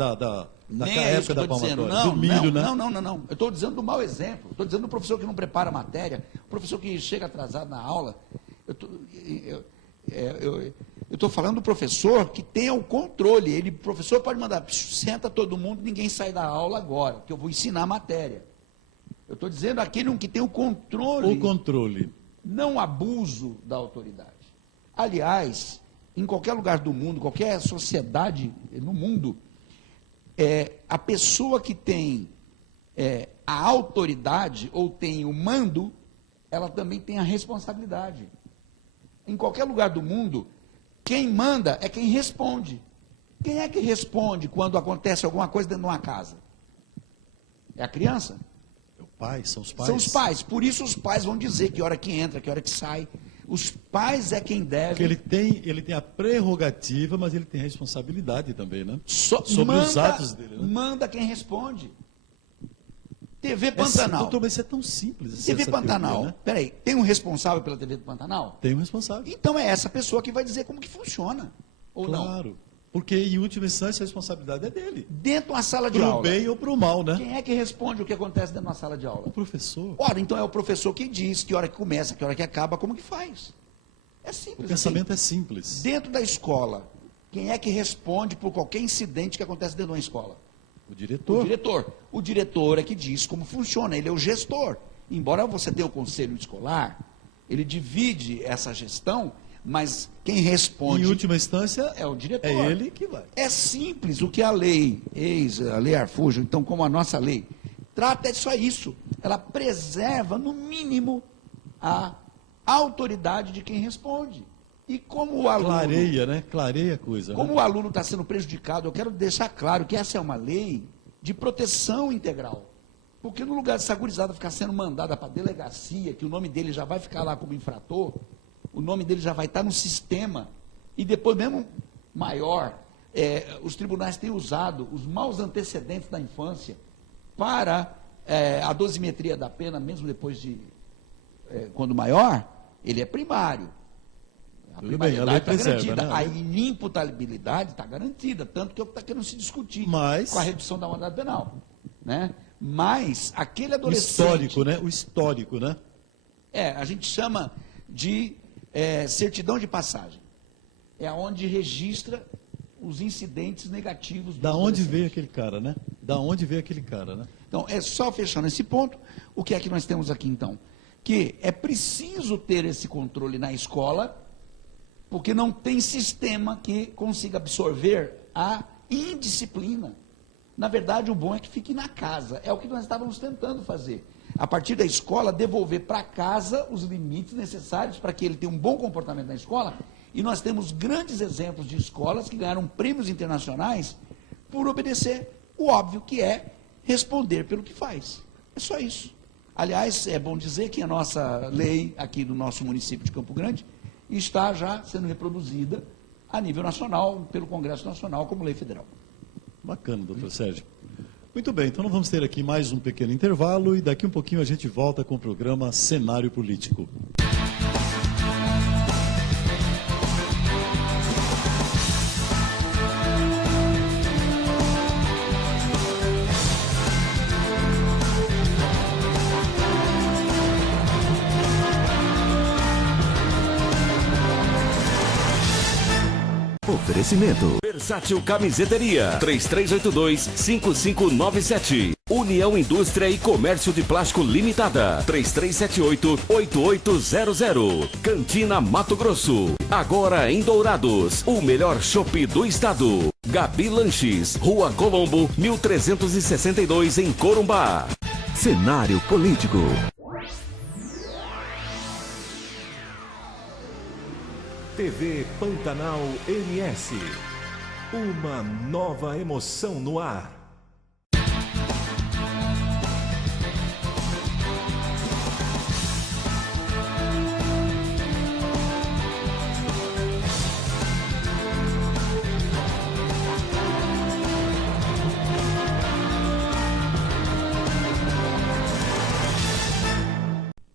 Naquela é época da palmatória. Não, do milho, né? não. Eu estou dizendo do mau exemplo. Estou dizendo do professor que não prepara a matéria, o professor que chega atrasado na aula. Eu estou falando do professor que tem o controle. O professor pode mandar, senta todo mundo, ninguém sai da aula agora, que eu vou ensinar a matéria. Eu estou dizendo aquele que tem o controle. O controle. Não abuso da autoridade. Aliás, em qualquer lugar do mundo, qualquer sociedade no mundo, a pessoa que tem a autoridade ou tem o mando, ela também tem a responsabilidade. Em qualquer lugar do mundo, quem manda é quem responde. Quem é que responde quando acontece alguma coisa dentro de uma casa? É a criança? É o pai, são os pais. São os pais. Por isso os pais vão dizer que hora que entra, que hora que sai. Os pais é quem deve. Porque ele tem a prerrogativa, mas ele tem a responsabilidade também, né? Sobre os atos dele, né? Manda quem responde. TV Pantanal. Doutor, mas isso é tão simples. TV essa Pantanal. teoria, né? Peraí, tem um responsável pela TV do Pantanal? Tem um responsável. Então é essa pessoa que vai dizer como que funciona. Ou não? Claro. Porque, em última instância, a responsabilidade é dele. Dentro de uma sala de Pro aula. bem ou pro mal, né? Quem é que responde o que acontece dentro de uma sala de aula? O professor. Ora, então é o professor que diz que hora que começa, que hora que acaba, como que faz. É simples. O pensamento assim. é simples. Dentro da escola, quem é que responde por qualquer incidente que acontece dentro de uma escola? O diretor. O diretor. O diretor é que diz como funciona, ele é o gestor. Embora você tenha o conselho escolar, ele divide essa gestão, mas quem responde... Em última instância, é o diretor. É ele que vai. É simples o que a lei, a lei Arfujo, então como a nossa lei, trata é só isso. Ela preserva, no mínimo, a autoridade de quem responde. E como o aluno... Clareia, né? Clareia a coisa. Como né? o aluno está sendo prejudicado, eu quero deixar claro que essa é uma lei de proteção integral. Porque no lugar dessa gurizada ficar sendo mandada para a delegacia, que o nome dele já vai ficar lá como infrator, o nome dele já vai estar no sistema, e depois mesmo maior, os tribunais têm usado os maus antecedentes da infância para a dosimetria da pena, mesmo depois de, quando maior, ele é primário. A primariedade está garantida, né? A inimputabilidade está garantida, tanto que é o que está querendo se discutir com a redução da mandado penal. Né? Mas aquele adolescente... O histórico, né? O histórico, né? A gente chama de certidão de passagem. É onde registra os incidentes negativos. Da onde veio aquele cara, né? Da onde veio aquele cara, né? Então, só fechando esse ponto, o que é que nós temos aqui, então? Que é preciso ter esse controle na escola, porque não tem sistema que consiga absorver a indisciplina. Na verdade, o bom é que fique na casa. É o que nós estávamos tentando fazer. A partir da escola, devolver para casa os limites necessários para que ele tenha um bom comportamento na escola. E nós temos grandes exemplos de escolas que ganharam prêmios internacionais por obedecer o óbvio, que é responder pelo que faz. É só isso. Aliás, é bom dizer que a nossa lei aqui do nosso município de Campo Grande e está já sendo reproduzida a nível nacional, pelo Congresso Nacional, como lei federal. Bacana, doutor Sérgio. Muito bem, então nós vamos ter aqui mais um pequeno intervalo e daqui um pouquinho a gente volta com o programa Cenário Político. Oferecimento. Versátil Camiseteria, 3382-5597. União Indústria e Comércio de Plástico Limitada, 3378-8800. Cantina Mato Grosso, agora em Dourados, o melhor chopp do estado. Gabi Lanches, Rua Colombo, 1362 em Corumbá. Cenário Político. TV Pantanal MS. Uma nova emoção no ar.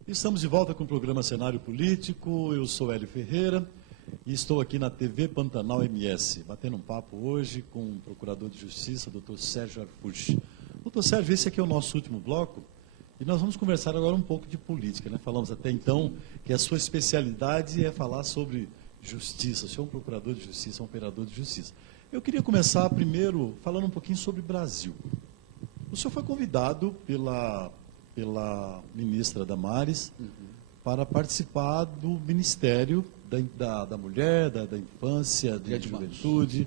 Estamos de volta com o programa Cenário Político. Eu sou Hélio Ferreira. E estou aqui na TV Pantanal MS, batendo um papo hoje com o Procurador de Justiça, doutor Sérgio Arfucci. Doutor Sérgio, esse aqui é o nosso último bloco e nós vamos conversar agora um pouco de política, né? Falamos até então que a sua especialidade é falar sobre justiça. O senhor é um procurador de justiça, um operador de justiça. Eu queria começar primeiro falando um pouquinho sobre Brasil. O senhor foi convidado pela ministra Damares para participar do Ministério da Mulher, da Infância, da Juventude.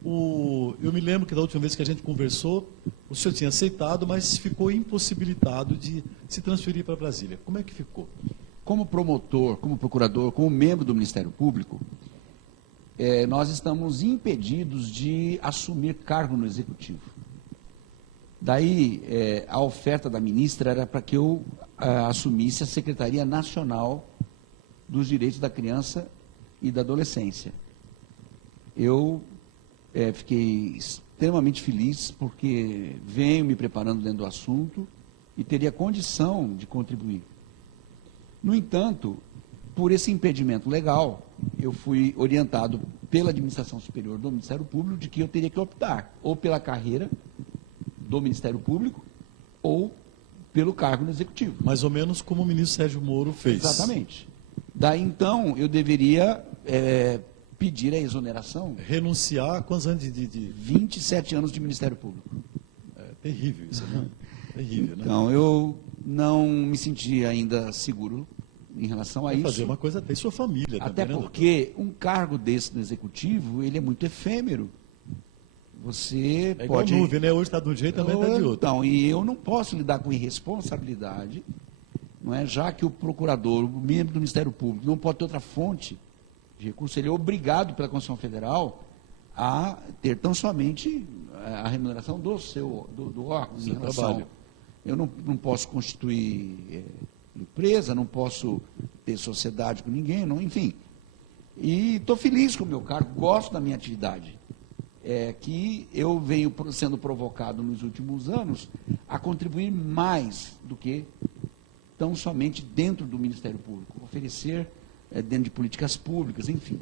Eu me lembro que da última vez que a gente conversou, o senhor tinha aceitado, mas ficou impossibilitado de se transferir para Brasília. Como é que ficou? Como promotor, como procurador, como membro do Ministério Público, nós estamos impedidos de assumir cargo no Executivo. Daí, a oferta da ministra era para que eu assumisse a Secretaria Nacional dos Direitos da Criança e da Adolescência. Eu fiquei extremamente feliz porque venho me preparando dentro do assunto e teria condição de contribuir. No entanto, por esse impedimento legal, eu fui orientado pela Administração Superior do Ministério Público de que eu teria que optar ou pela carreira do Ministério Público ou pelo cargo no Executivo. Mais ou menos como o ministro Sérgio Moro fez. Exatamente. Daí, então, eu deveria pedir a exoneração. Renunciar a quantos anos de... 27 anos de Ministério Público. É terrível isso, né? Terrível, né? Então, eu não me senti ainda seguro em relação a isso. Fazer uma coisa, tem sua família até também, porque um cargo desse no Executivo, ele é muito efêmero. Você é igual pode... nuvem, né? Hoje está de um jeito, também está de outro. Então, e eu não posso lidar com irresponsabilidade, não é? Já que o procurador, o membro do Ministério Público, não pode ter outra fonte de recurso, ele é obrigado pela Constituição Federal a ter tão somente a remuneração do órgão em relação. Trabalho. Eu não posso constituir empresa, não posso ter sociedade com ninguém, não, enfim. E estou feliz com o meu cargo, gosto da minha atividade. Que eu venho sendo provocado nos últimos anos a contribuir mais do que tão somente dentro do Ministério Público, oferecer dentro de políticas públicas, enfim.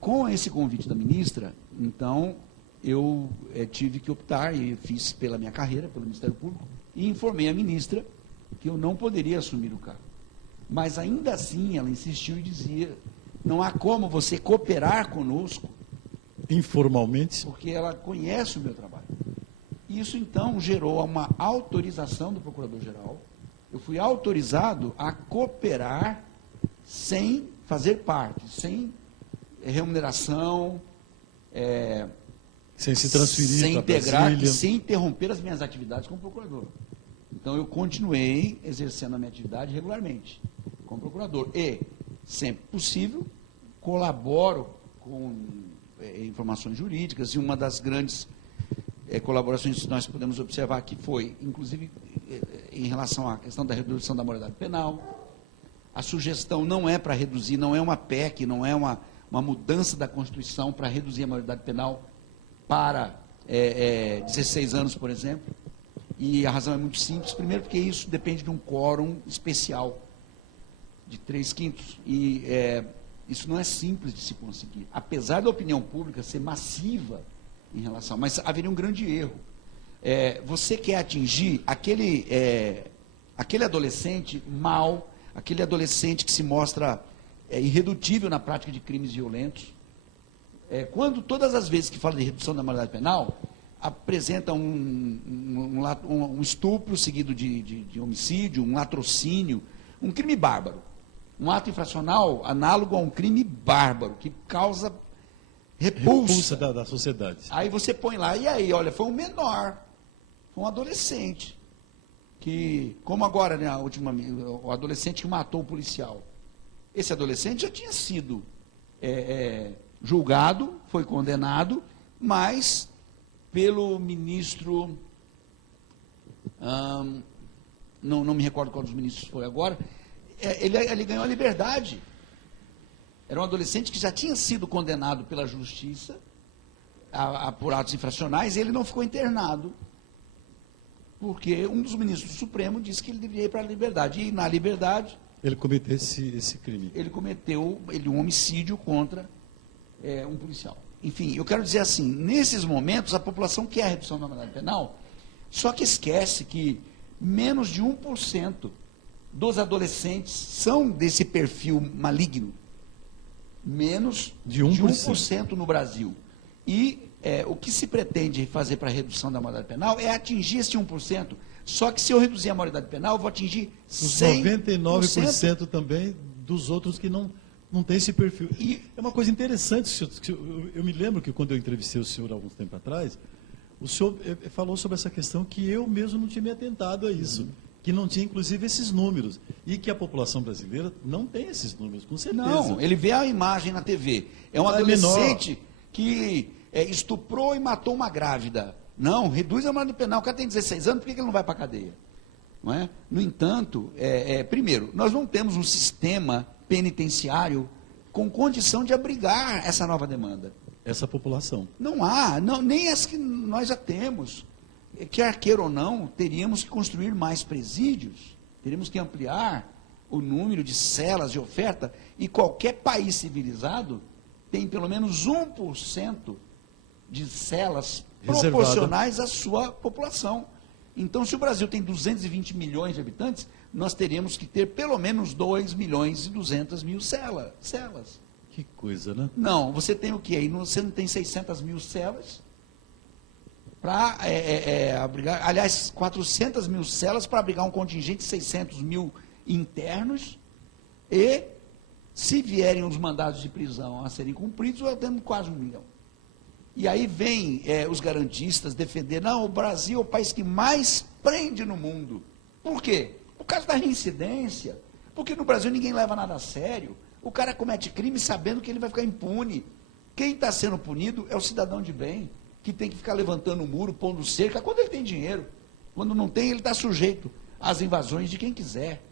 Com esse convite da ministra, então, eu tive que optar, e fiz pela minha carreira, pelo Ministério Público, e informei a ministra que eu não poderia assumir o cargo. Mas ainda assim, ela insistiu e dizia, não há como você cooperar conosco, informalmente, porque ela conhece o meu trabalho. Isso, então, gerou uma autorização do Procurador-Geral. Eu fui autorizado a cooperar sem fazer parte, sem remuneração, sem se transferir, sem integrar e sem interromper as minhas atividades como procurador. Então, eu continuei exercendo a minha atividade regularmente como procurador. E, sempre possível, colaboro com informações jurídicas, e uma das grandes colaborações que nós podemos observar que foi, inclusive, em relação à questão da redução da moralidade penal, A sugestão não é para reduzir, não é uma PEC, não é uma mudança da Constituição para reduzir a maioridade penal para 16 anos, por exemplo. E a razão é muito simples. Primeiro, porque isso depende de um quórum especial de 3/5. E isso não é simples de se conseguir. Apesar da opinião pública ser massiva em relação, mas haveria um grande erro. Você quer atingir aquele adolescente mau, aquele adolescente que se mostra irredutível na prática de crimes violentos. Quando todas as vezes que fala de redução da maioridade penal, apresenta um estupro seguido de homicídio, um latrocínio, um crime bárbaro. Um ato infracional análogo a um crime bárbaro, que causa repulsa da sociedade. Aí você põe lá, e aí, olha, foi um menor, foi um adolescente, que, como agora, né, o adolescente que matou o policial. Esse adolescente já tinha sido julgado, foi condenado, mas pelo ministro, não me recordo qual dos ministros foi agora, ele ganhou a liberdade. Era um adolescente que já tinha sido condenado pela justiça por atos infracionais, e ele não ficou internado, porque um dos ministros do Supremo disse que ele deveria ir para a liberdade. E na liberdade... Ele cometeu esse crime. Ele cometeu um homicídio contra um policial. Enfim, eu quero dizer assim, nesses momentos a população quer a redução da maioridade penal, só que esquece que menos de 1% dos adolescentes são desse perfil maligno. Menos de 1% no Brasil. E o que se pretende fazer para a redução da maioridade penal é atingir esse 1%. Só que se eu reduzir a maioridade penal, eu vou atingir 100%. Os 99% também dos outros que não tem esse perfil. E é uma coisa interessante, eu me lembro que quando eu entrevistei o senhor há algum tempo atrás, o senhor falou sobre essa questão que eu mesmo não tinha me atentado a isso. Que não tinha, inclusive, esses números. E que a população brasileira não tem esses números, com certeza. Não, ele vê a imagem na TV. É um adolescente que estuprou e matou uma grávida. Não, reduz a maioridade penal. O cara tem 16 anos, por que ele não vai para a cadeia? Não é? No entanto, primeiro, nós não temos um sistema penitenciário com condição de abrigar essa nova demanda. Essa população. Não há, nem as que nós já temos. Quer queira ou não, teríamos que construir mais presídios, teríamos que ampliar o número de celas de oferta, e qualquer país civilizado tem pelo menos 1% de celas proporcionais à sua população. Então, se o Brasil tem 220 milhões de habitantes, nós teríamos que ter pelo menos 2.200.000 celas. Que coisa, né? Não, você tem o quê? Aí você não tem 600.000 celas para abrigar, aliás, 400.000 celas para abrigar um contingente de 600.000 internos, e se vierem os mandados de prisão a serem cumpridos, nós temos quase 1 milhão. E aí vem os garantistas defender, não, o Brasil é o país que mais prende no mundo. Por quê? Por causa da reincidência, porque no Brasil ninguém leva nada a sério. O cara comete crime sabendo que ele vai ficar impune. Quem está sendo punido é o cidadão de bem, que tem que ficar levantando o muro, pondo cerca, quando ele tem dinheiro. Quando não tem, ele está sujeito às invasões de quem quiser.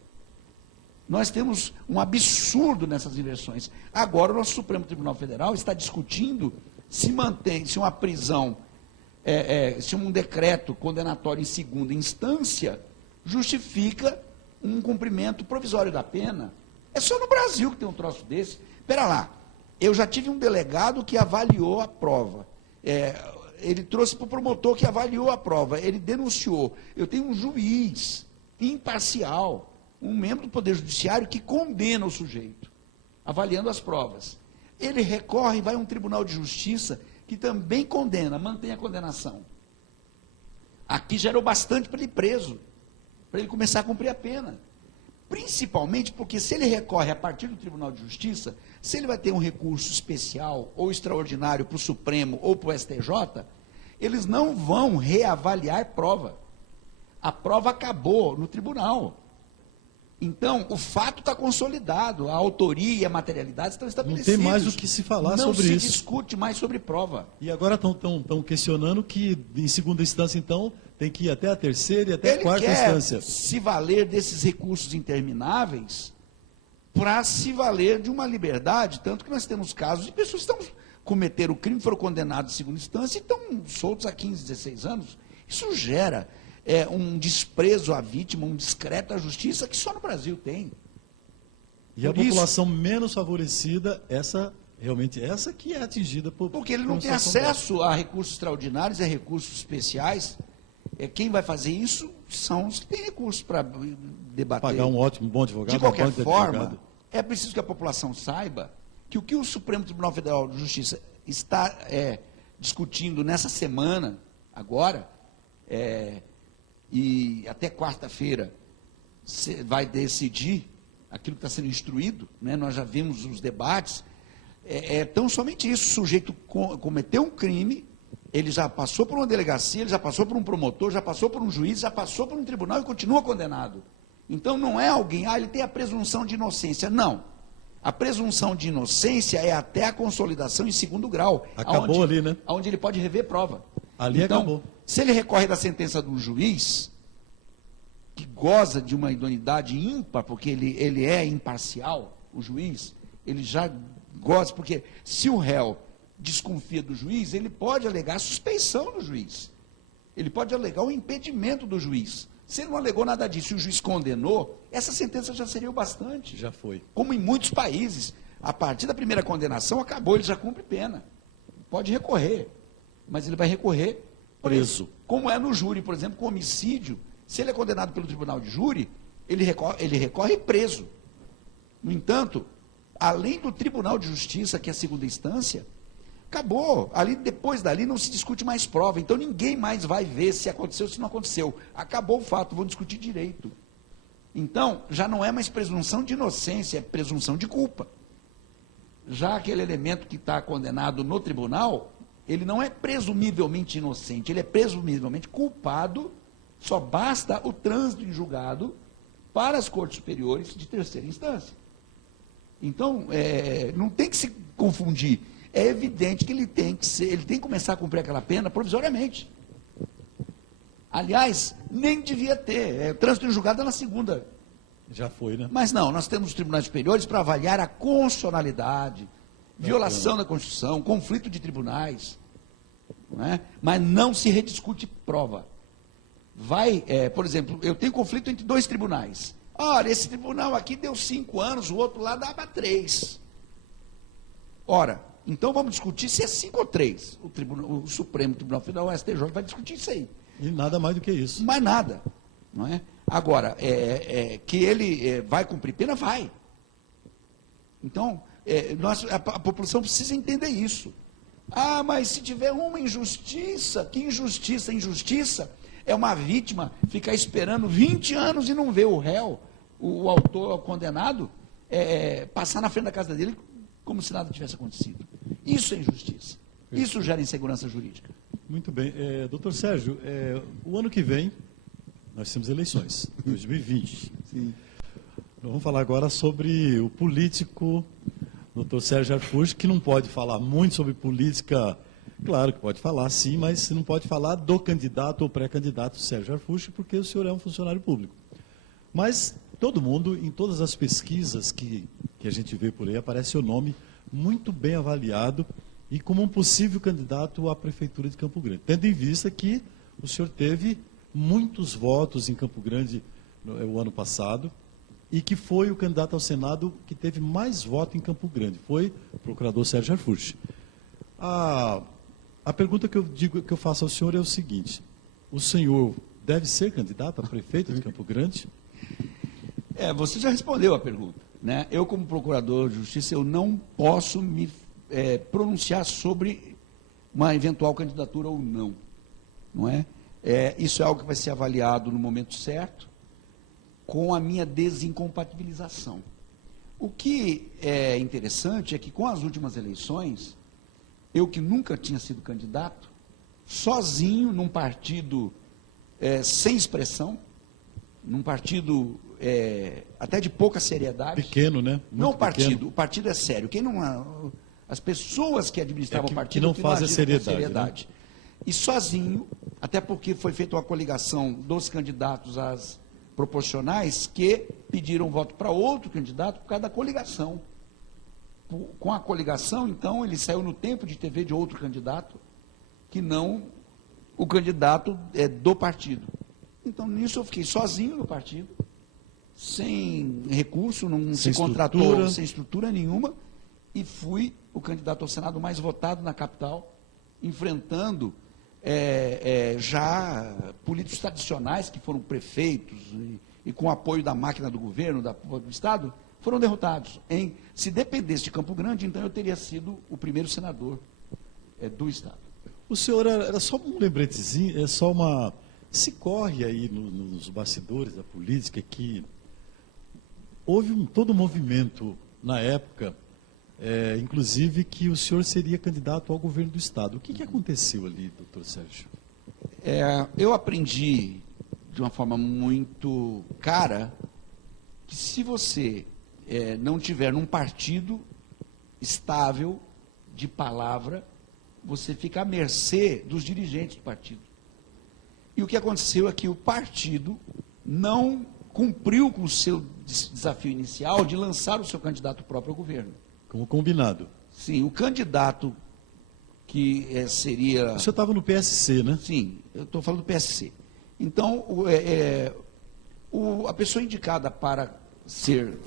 Nós temos um absurdo nessas inversões. Agora, o nosso Supremo Tribunal Federal está discutindo se mantém, se uma prisão, se um decreto condenatório em segunda instância justifica um cumprimento provisório da pena. É só no Brasil que tem um troço desse. Espera lá, eu já tive um delegado que avaliou a prova. Ele trouxe para o promotor que avaliou a prova, ele denunciou. Eu tenho um juiz imparcial, um membro do Poder Judiciário que condena o sujeito, avaliando as provas. Ele recorre e vai a um tribunal de justiça que também condena, mantém a condenação. Aqui gerou bastante para ele ir preso, para ele começar a cumprir a pena. Principalmente porque se ele recorre a partir do Tribunal de Justiça, se ele vai ter um recurso especial ou extraordinário para o Supremo ou para o STJ, eles não vão reavaliar prova. A prova acabou no tribunal. Então, o fato está consolidado, a autoria e a materialidade estão estabelecidos. Não tem mais o que se falar sobre isso. Não se discute mais sobre prova. E agora estão questionando que, em segunda instância, então, tem que ir até a terceira e até a quarta instância. Se valer desses recursos intermináveis para se valer de uma liberdade, tanto que nós temos casos de pessoas que cometeram o crime, foram condenados em segunda instância e estão soltos há 15, 16 anos. Isso gera um desprezo à vítima, um descrédito à justiça que só no Brasil tem. E a população menos favorecida, realmente essa que é atingida por... Porque ele não tem acesso a recursos extraordinários, a recursos especiais. Quem vai fazer isso são os que têm recursos para debater. Pagar um bom advogado. De qualquer forma, é preciso que a população saiba que o que o Supremo Tribunal Federal de Justiça está discutindo nessa semana, agora, e até quarta-feira, vai decidir aquilo que está sendo instruído, né? Nós já vimos os debates, tão somente isso: o sujeito cometeu um crime, ele já passou por uma delegacia, ele já passou por um promotor, já passou por um juiz, já passou por um tribunal e continua condenado. Então não é alguém, ele tem a presunção de inocência. Não. A presunção de inocência é até a consolidação em segundo grau. Acabou ali, né? Onde ele pode rever prova. Ali então, acabou. Se ele recorre da sentença do juiz, que goza de uma idoneidade ímpar, porque ele é imparcial, o juiz, ele já goza, porque se o réu desconfia do juiz, ele pode alegar a suspeição do juiz. Ele pode alegar o impedimento do juiz. Se ele não alegou nada disso e o juiz condenou, essa sentença já seria o bastante. Já foi. Como em muitos países, a partir da primeira condenação, acabou, ele já cumpre pena. Pode recorrer, mas ele vai recorrer preso. Como é no júri, por exemplo, com homicídio, se ele é condenado pelo tribunal de júri, ele recorre preso. No entanto, além do Tribunal de Justiça, que é a segunda instância, acabou. Depois dali não se discute mais prova. Então ninguém mais vai ver se aconteceu ou se não aconteceu. Acabou o fato, vão discutir direito. Então, já não é mais presunção de inocência, é presunção de culpa. Já aquele elemento que está condenado no tribunal, ele não é presumivelmente inocente, ele é presumivelmente culpado, só basta o trânsito em julgado para as cortes superiores de terceira instância. Então, não tem que se confundir. É evidente que ele tem que começar a cumprir aquela pena provisoriamente. Aliás, nem devia ter. Trânsito em julgado é na segunda. Já foi, né? Mas não, nós temos os tribunais superiores para avaliar a constitucionalidade, violação da Constituição, conflito de tribunais. Não é? Mas não se rediscute prova. Por exemplo, eu tenho conflito entre dois tribunais. Olha, esse tribunal aqui deu 5 anos, o outro lá dava 3. Ora, então vamos discutir se é 5 ou 3. O Supremo Tribunal Federal, o STJ, vai discutir isso aí. E nada mais do que isso. Mais nada. Não é? Agora, que ele vai cumprir pena, vai. Então, a população precisa entender isso. Ah, mas se tiver uma injustiça, que injustiça? Injustiça é uma vítima ficar esperando 20 anos e não ver o réu, o autor, o condenado, passar na frente da casa dele como se nada tivesse acontecido. Isso é injustiça. Isso gera insegurança jurídica. Muito bem. Doutor Sérgio, o ano que vem nós temos eleições, 2020. Sim. Vamos falar agora sobre o político, doutor Sérgio Arfushi, que não pode falar muito sobre política. Claro que pode falar, sim, mas não pode falar do candidato ou pré-candidato Sérgio Arfushi, porque o senhor é um funcionário público. Mas todo mundo, em todas as pesquisas que a gente vê por aí, aparece o nome muito bem avaliado e como um possível candidato à Prefeitura de Campo Grande. Tendo em vista que o senhor teve muitos votos em Campo Grande o ano passado e que foi o candidato ao Senado que teve mais votos em Campo Grande, foi o procurador Sérgio Arfushi. A pergunta que eu faço ao senhor é o seguinte: o senhor deve ser candidato a prefeito de Campo Grande? Você já respondeu a pergunta, né? Eu, como procurador de justiça, eu não posso me pronunciar sobre uma eventual candidatura ou não, não é? Isso é algo que vai ser avaliado no momento certo, com a minha desincompatibilização. O que é interessante é que, com as últimas eleições, eu que nunca tinha sido candidato, sozinho, num partido sem expressão, num partido até de pouca seriedade. Pequeno, né? Muito não o partido, o partido é sério. As pessoas que administravam o partido não fazem seriedade. Né? E sozinho, até porque foi feita uma coligação dos candidatos proporcionais que pediram voto para outro candidato por causa da coligação. Com a coligação, então, ele saiu no tempo de TV de outro candidato, que não o candidato do partido. Então, nisso eu fiquei sozinho no partido, sem recurso, não se contratou, sem estrutura nenhuma, e fui o candidato ao Senado mais votado na capital, enfrentando já políticos tradicionais que foram prefeitos e com apoio da máquina do governo, do Estado, foram derrotados. Se dependesse de Campo Grande, então eu teria sido o primeiro senador do Estado. O senhor, era só um lembretezinho, se corre aí nos bastidores da política que houve todo um movimento na época, inclusive que o senhor seria candidato ao governo do Estado. O que aconteceu ali, doutor Sérgio? Eu aprendi de uma forma muito cara que se você não tiver num partido estável, de palavra, você fica à mercê dos dirigentes do partido. E o que aconteceu é que o partido não cumpriu com o seu desafio inicial de lançar o seu candidato próprio ao governo. Como combinado. Sim, o candidato que seria... O senhor estava no PSC, né? Sim, eu estou falando do PSC. Então, a pessoa indicada para ser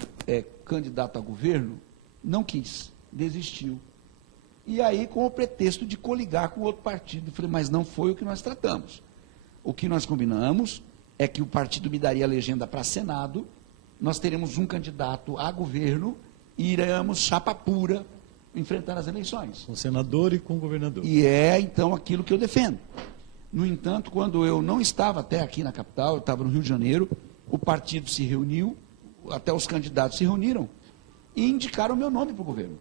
candidato a governo não quis, desistiu. E aí, com o pretexto de coligar com outro partido, eu falei, mas não foi o que nós tratamos. O que nós combinamos é que o partido me daria a legenda para Senado, nós teremos um candidato a governo e iremos chapa pura enfrentar as eleições. Com o senador e com o governador. E então, aquilo que eu defendo. No entanto, quando eu não estava até aqui na capital, eu estava no Rio de Janeiro, o partido se reuniu, até os candidatos se reuniram e indicaram o meu nome para o governo.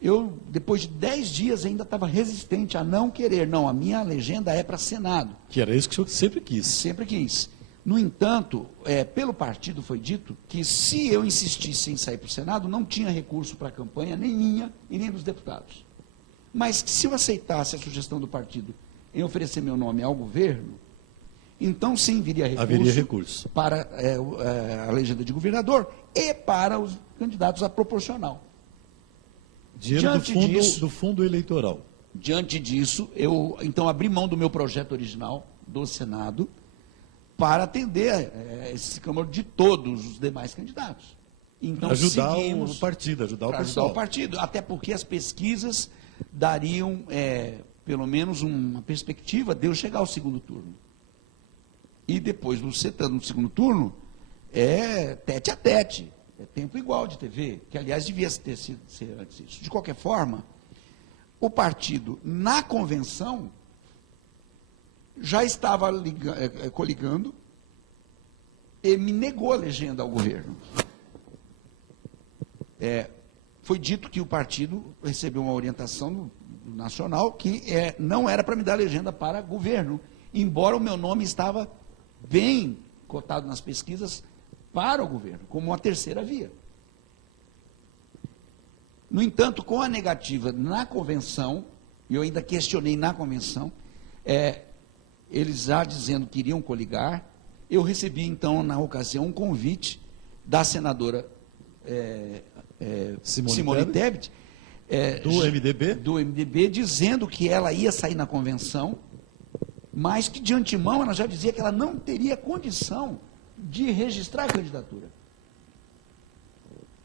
Eu, depois de 10 dias, ainda estava resistente a não querer. Não, a minha legenda é para Senado. Que era isso que o senhor sempre quis. Sempre quis. No entanto, pelo partido foi dito que se eu insistisse em sair para o Senado, não tinha recurso para a campanha, nem minha e nem dos deputados. Mas que se eu aceitasse a sugestão do partido em oferecer meu nome ao governo, então sim haveria recurso para a legenda de governador e para os candidatos a proporcional. Dinheiro do fundo eleitoral. Diante disso, eu então abri mão do meu projeto original do Senado para atender esse clamor de todos os demais candidatos. Então, ajudar o partido, ajudar o partido, até porque as pesquisas dariam pelo menos uma perspectiva de eu chegar ao segundo turno. E depois, você estando no segundo turno, tete a tete. É tempo igual de TV, que aliás devia ter sido antes isso. De qualquer forma, o partido, na convenção, já estava coligando e me negou a legenda ao governo. Foi dito que o partido recebeu uma orientação do Nacional que não era para me dar legenda para governo, embora o meu nome estava bem cotado nas pesquisas para o governo, como uma terceira via. No entanto, com a negativa na convenção, e eu ainda questionei na convenção, eles já dizendo que iriam coligar, eu recebi então, na ocasião, um convite da senadora Simone Tebet, do MDB, dizendo que ela ia sair na convenção, mas que de antemão ela já dizia que ela não teria condição de registrar a candidatura.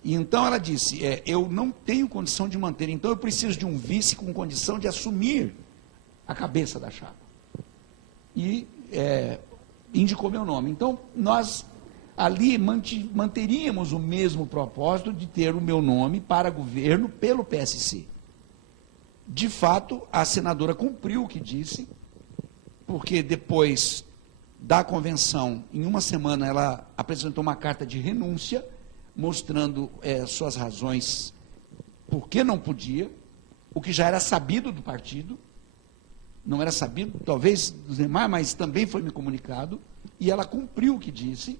E então ela disse, eu não tenho condição de manter, então eu preciso de um vice com condição de assumir a cabeça da chapa. E indicou meu nome. Então, nós ali manteríamos o mesmo propósito de ter o meu nome para governo pelo PSC. De fato, a senadora cumpriu o que disse, porque depois da convenção, em uma semana, ela apresentou uma carta de renúncia, mostrando suas razões por que não podia, o que já era sabido do partido, não era sabido, talvez, dos demais, mas também foi me comunicado, e ela cumpriu o que disse,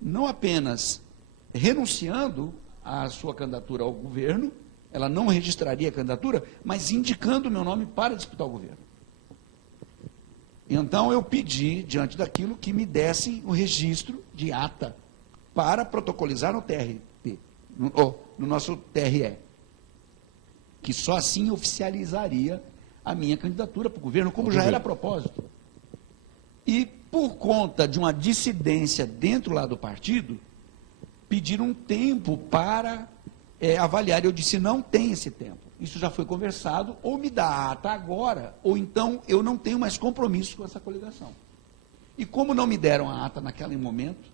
não apenas renunciando à sua candidatura ao governo, ela não registraria a candidatura, mas indicando o meu nome para disputar o governo. Então, eu pedi, diante daquilo, que me dessem o registro de ata para protocolizar no TRT, no nosso TRE, que só assim oficializaria a minha candidatura para o governo, como já era a propósito. E, por conta de uma dissidência dentro lá do partido, pediram um tempo para avaliar. Eu disse, não tem esse tempo. Isso já foi conversado, ou me dá a ata agora, ou então eu não tenho mais compromisso com essa coligação. E como não me deram a ata naquele momento,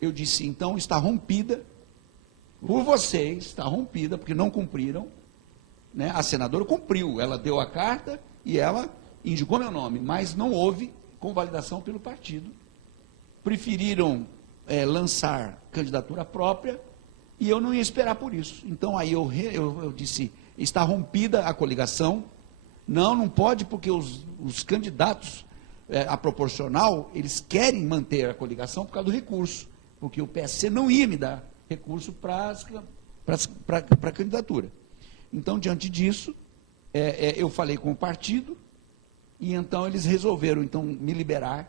eu disse, então está rompida, por vocês, está rompida, porque não cumpriram, né? A senadora cumpriu, ela deu a carta e ela indicou meu nome, mas não houve convalidação pelo partido. Preferiram lançar candidatura própria e eu não ia esperar por isso. Então aí eu disse, está rompida a coligação, não pode, porque os candidatos a proporcional, eles querem manter a coligação por causa do recurso, porque o PSC não ia me dar recurso para a candidatura. Então, diante disso, eu falei com o partido, e então eles resolveram então me liberar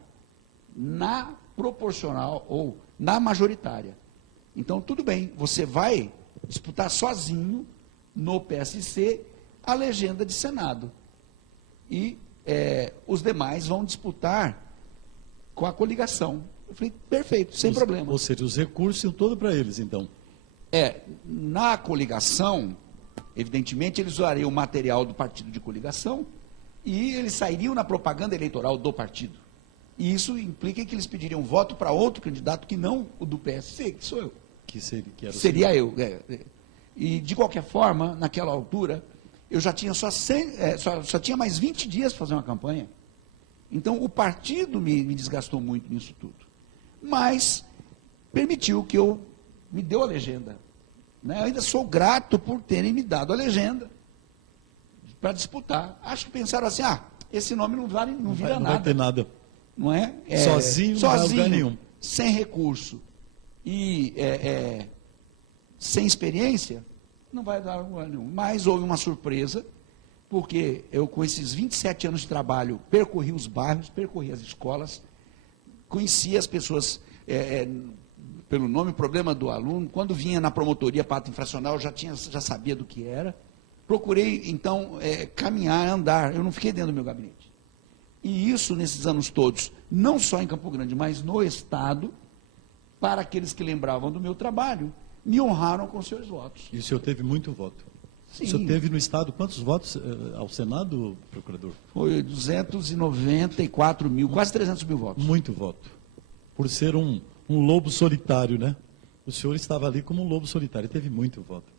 na proporcional ou na majoritária. Então, tudo bem, você vai disputar sozinho no PSC a legenda de Senado. E os demais vão disputar com a coligação. Eu falei, perfeito, sem problema. Ou seja, os recursos iam todos para eles, então. Na coligação, evidentemente, eles usariam o material do partido de coligação e eles sairiam na propaganda eleitoral do partido. E isso implica que eles pediriam voto para outro candidato que não o do PSC, que sou eu. Seria eu. E, de qualquer forma, naquela altura, eu já tinha só tinha mais 20 dias para fazer uma campanha. Então, o partido me desgastou muito nisso tudo. Mas permitiu que me deu a legenda. Né? Eu ainda sou grato por terem me dado a legenda para disputar. Acho que pensaram assim, esse nome não vira nada. Não vai ter nada. Não é? Sozinho, não vai a lugar nenhum. Sem recurso e sem experiência, não vai dar lugar nenhum. Mas houve uma surpresa, porque eu, com esses 27 anos de trabalho, percorri os bairros, percorri as escolas, conheci as pessoas pelo nome, problema do aluno. Quando vinha na promotoria pátria infracional, já sabia do que era. Procurei, então, caminhar, andar. Eu não fiquei dentro do meu gabinete. E isso, nesses anos todos, não só em Campo Grande, mas no Estado, para aqueles que lembravam do meu trabalho, me honraram com seus votos. E o senhor teve muito voto? Sim. O senhor teve no Estado quantos votos ao Senado, procurador? Foi 294 mil, quase 300 mil votos. Muito voto. Por ser um lobo solitário, né? O senhor estava ali como um lobo solitário, teve muito voto.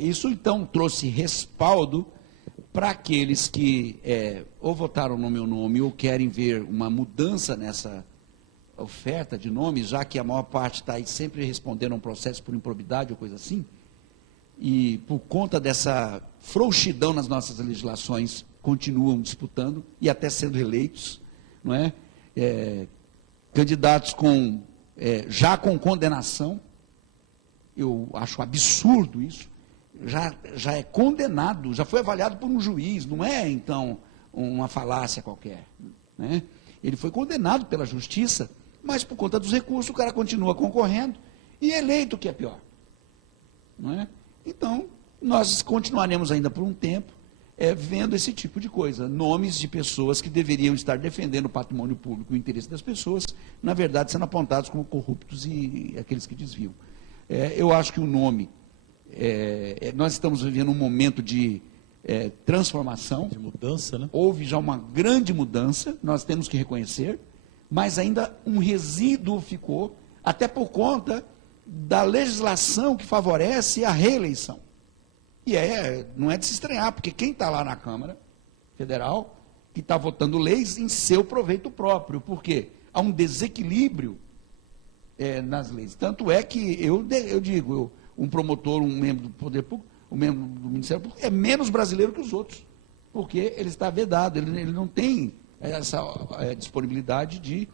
Isso então trouxe respaldo para aqueles que ou votaram no meu nome ou querem ver uma mudança nessa oferta de nomes, já que a maior parte está aí sempre respondendo a um processo por improbidade ou coisa assim, e por conta dessa frouxidão nas nossas legislações, continuam disputando e até sendo eleitos, não é? Candidatos já com condenação, eu acho absurdo isso, já é condenado, já foi avaliado por um juiz, não é, então, uma falácia qualquer. Né? Ele foi condenado pela justiça, mas por conta dos recursos o cara continua concorrendo e eleito, o que é pior. Não é? Então, nós continuaremos ainda por um tempo vendo esse tipo de coisa. Nomes de pessoas que deveriam estar defendendo o patrimônio público e o interesse das pessoas, na verdade, sendo apontados como corruptos e aqueles que desviam. Eu acho que o nome... nós estamos vivendo um momento de transformação. De mudança, né? Houve já uma grande mudança, nós temos que reconhecer, mas ainda um resíduo ficou, até por conta da legislação que favorece a reeleição. E não é de se estranhar, porque quem está lá na Câmara Federal, que está votando leis em seu proveito próprio, porque há um desequilíbrio nas leis. Tanto é que eu digo, um promotor, um membro do Poder Público, um membro do Ministério Público, é menos brasileiro que os outros, porque ele está vedado, ele não tem essa disponibilidade de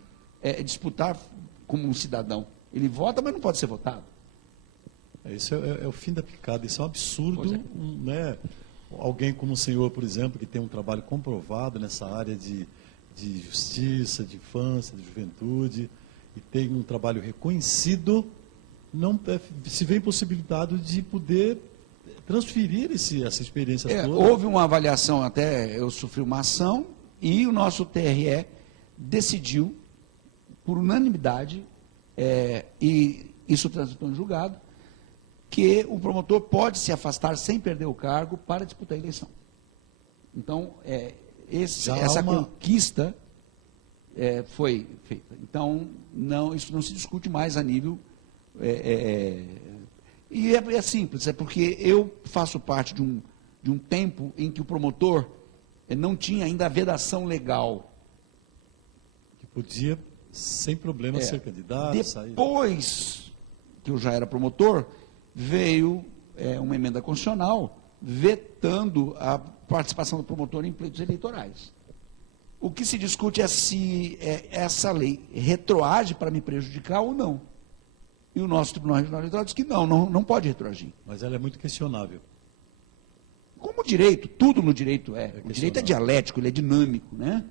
disputar como um cidadão. Ele vota, mas não pode ser votado. Isso é o fim da picada, isso é um absurdo, né? Alguém como o senhor, por exemplo, que tem um trabalho comprovado nessa área de de justiça, de infância, de juventude, e tem um trabalho reconhecido, não se vê impossibilitado de poder transferir essa experiência toda. Houve uma avaliação, até eu sofri uma ação, e o nosso TRE decidiu, por unanimidade, e isso transitou em julgado, que o promotor pode se afastar sem perder o cargo para disputar a eleição. Então, essa conquista foi feita. Então, isso não se discute mais a nível... E é simples, é porque eu faço parte de um tempo em que o promotor não tinha ainda a vedação legal. Que podia, sem problema, ser candidato, Depois que eu já era promotor, veio uma emenda constitucional vetando a participação do promotor em pleitos eleitorais. O que se discute é se essa lei retroage para me prejudicar ou não. E o nosso Tribunal Regional Eleitoral diz que não pode retroagir. Mas ela é muito questionável. Como direito, tudo no direito é. O direito é dialético, ele é dinâmico, né?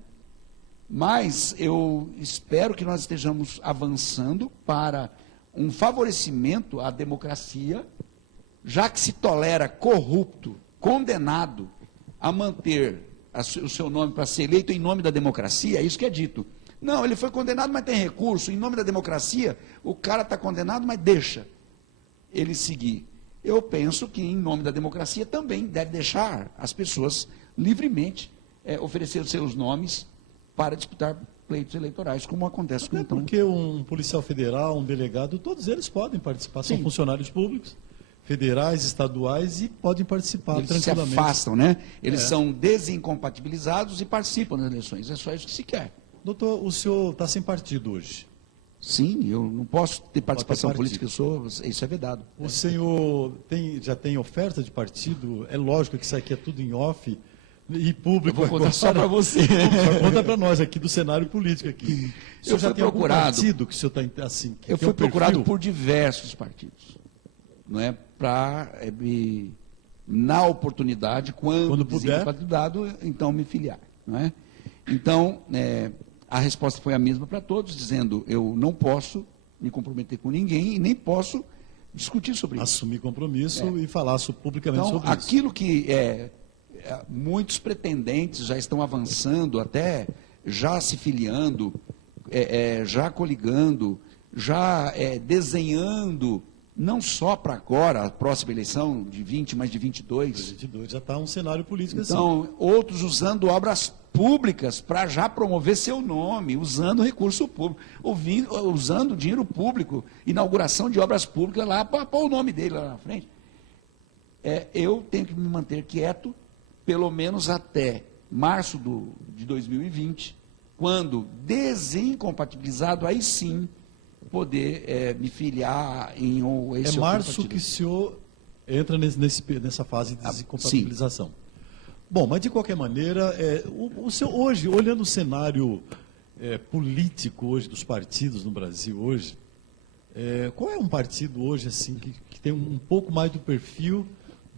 Mas eu espero que nós estejamos avançando para um favorecimento à democracia, já que se tolera corrupto, condenado a manter o seu nome para ser eleito em nome da democracia, é isso que é dito. Não, ele foi condenado, mas tem recurso. Em nome da democracia, o cara está condenado, mas deixa ele seguir. Eu penso que, em nome da democracia, também deve deixar as pessoas livremente oferecer os seus nomes para disputar pleitos eleitorais, como acontece com o então. Porque um policial federal, um delegado, todos eles podem participar, são funcionários públicos, federais, estaduais, e podem participar tranquilamente. Eles se afastam, né? Eles são desincompatibilizados e participam das eleições. É só isso que se quer. Doutor, o senhor está sem partido hoje? Sim, eu não posso ter participação política, isso é vedado. O senhor já tem oferta de partido? É lógico que isso aqui é tudo em off e público. Eu vou contar só para você. Conta para nós aqui do cenário político aqui. O senhor já tem algum partido que o senhor está assim? Eu fui procurado por diversos partidos, não é, para na oportunidade, quando puder, então me filiar, não é? Então, a resposta foi a mesma para todos, dizendo, eu não posso me comprometer com ninguém e nem posso discutir sobre isso. Assumir compromisso e falar publicamente sobre isso. Aquilo que muitos pretendentes já estão avançando, até já se filiando, já coligando, já desenhando, não só para agora, a próxima eleição de 20, mas de 22. 22 já está um cenário político então, assim. Outros usando obras públicas para já promover seu nome, usando recurso público, usando dinheiro público, inauguração de obras públicas lá, para pôr o nome dele lá na frente. Eu tenho que me manter quieto, pelo menos até março de 2020, quando desincompatibilizado, aí sim, poder me filiar em esse É março que o senhor entra nessa fase de desincompatibilização. Sim. Bom, mas de qualquer maneira, o senhor hoje, olhando o cenário político hoje dos partidos no Brasil hoje, qual é um partido hoje assim que tem um pouco mais do perfil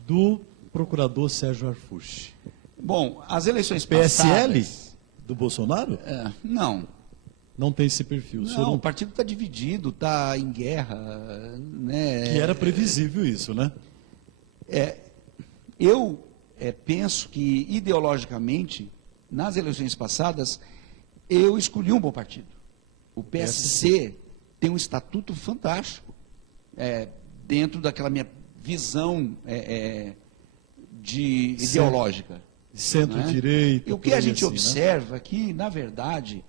do procurador Sérgio Arfushi? Bom, as eleições PSL passadas... do Bolsonaro? Não. Não tem esse perfil? Não, o partido está dividido, está em guerra. Né? Que era previsível isso, né? Eu penso que, ideologicamente, nas eleições passadas, eu escolhi um bom partido. O PSC tem um estatuto fantástico, dentro daquela minha visão ideológica. Centro-direita. E o que a gente observa aqui, na verdade,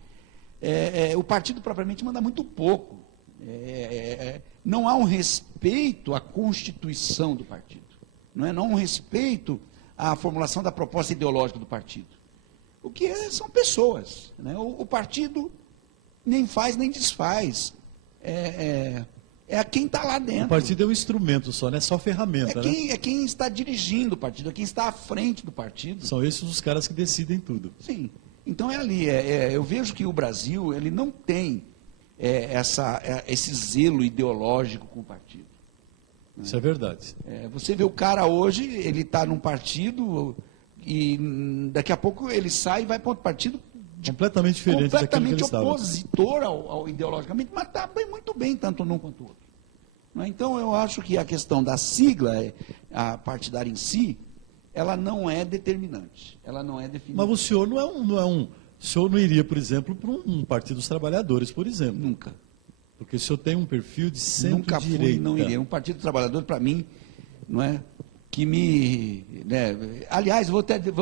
o partido propriamente manda muito pouco. Não há um respeito à constituição do partido. Não há um respeito à formulação da proposta ideológica do partido. O que são pessoas. Né? O partido nem faz nem desfaz. É quem está lá dentro. O partido é um instrumento só, não é só ferramenta. É quem está dirigindo o partido, é quem está à frente do partido. São esses os caras que decidem tudo. Sim. Então é ali. Eu vejo que o Brasil ele não tem esse zelo ideológico com o partido. Isso é verdade. Você vê o cara hoje, ele está num partido e daqui a pouco ele sai e vai para outro partido completamente diferente daquilo que ele completamente estava. opositor ao ideologicamente, mas está muito bem, tanto um quanto o outro. Não é? Então, eu acho que a questão da sigla, a partidária em si, ela não é determinante, ela não é definitiva. Mas o senhor o senhor não iria, por exemplo, para um Partido dos Trabalhadores, por exemplo. Nunca. Porque o senhor tem um perfil de Nunca fui, centro-direita. não iria. Um Partido Trabalhador, para mim, não é, que me... Né, aliás,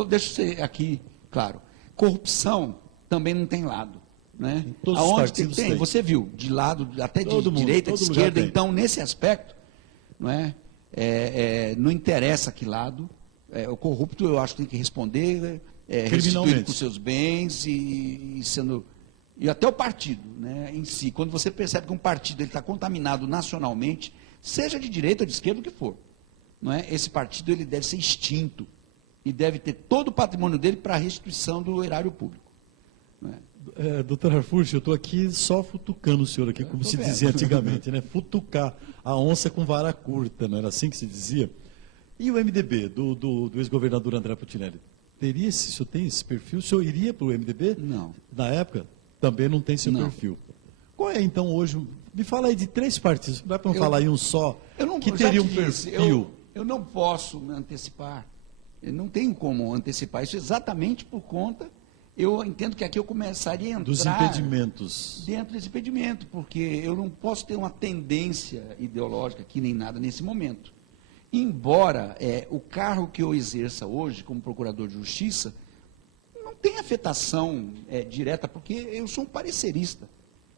deixa eu ser aqui claro, corrupção também não tem lado. Né? Em todos os partidos tem. Você viu, de lado, até Todo de mundo, direita, todo de lugar esquerda, tem. então, nesse aspecto, não, não interessa que lado, o corrupto, eu acho que tem que responder, restituindo por seus bens e até o partido, né, em si. Quando você percebe que um partido está contaminado nacionalmente, seja de direita ou de esquerda, o que for, não é? Esse partido ele deve ser extinto e deve ter todo o patrimônio dele para a restituição do erário público. Não é? Doutor Harfuch, eu estou aqui só futucando o senhor aqui, como se dizia antigamente, né? Futucar a onça com vara curta, não era assim que se dizia? E o MDB, do ex-governador André Putinelli, o senhor tem esse perfil? O senhor iria para o MDB? Não. Na época, também não tem seu Não. perfil. Qual é, então, hoje, me fala aí de 3 partidos, não dá para falar aí um só, que eu já teria um te disse, perfil? Eu não posso me antecipar, eu não tenho como antecipar isso exatamente por conta... Eu entendo que aqui eu começaria a entrar... Dos impedimentos. Dentro desse impedimento, porque eu não posso ter uma tendência ideológica aqui, nem nada nesse momento. Embora o cargo que eu exerça hoje, como procurador de justiça, não tem afetação direta, porque eu sou um parecerista.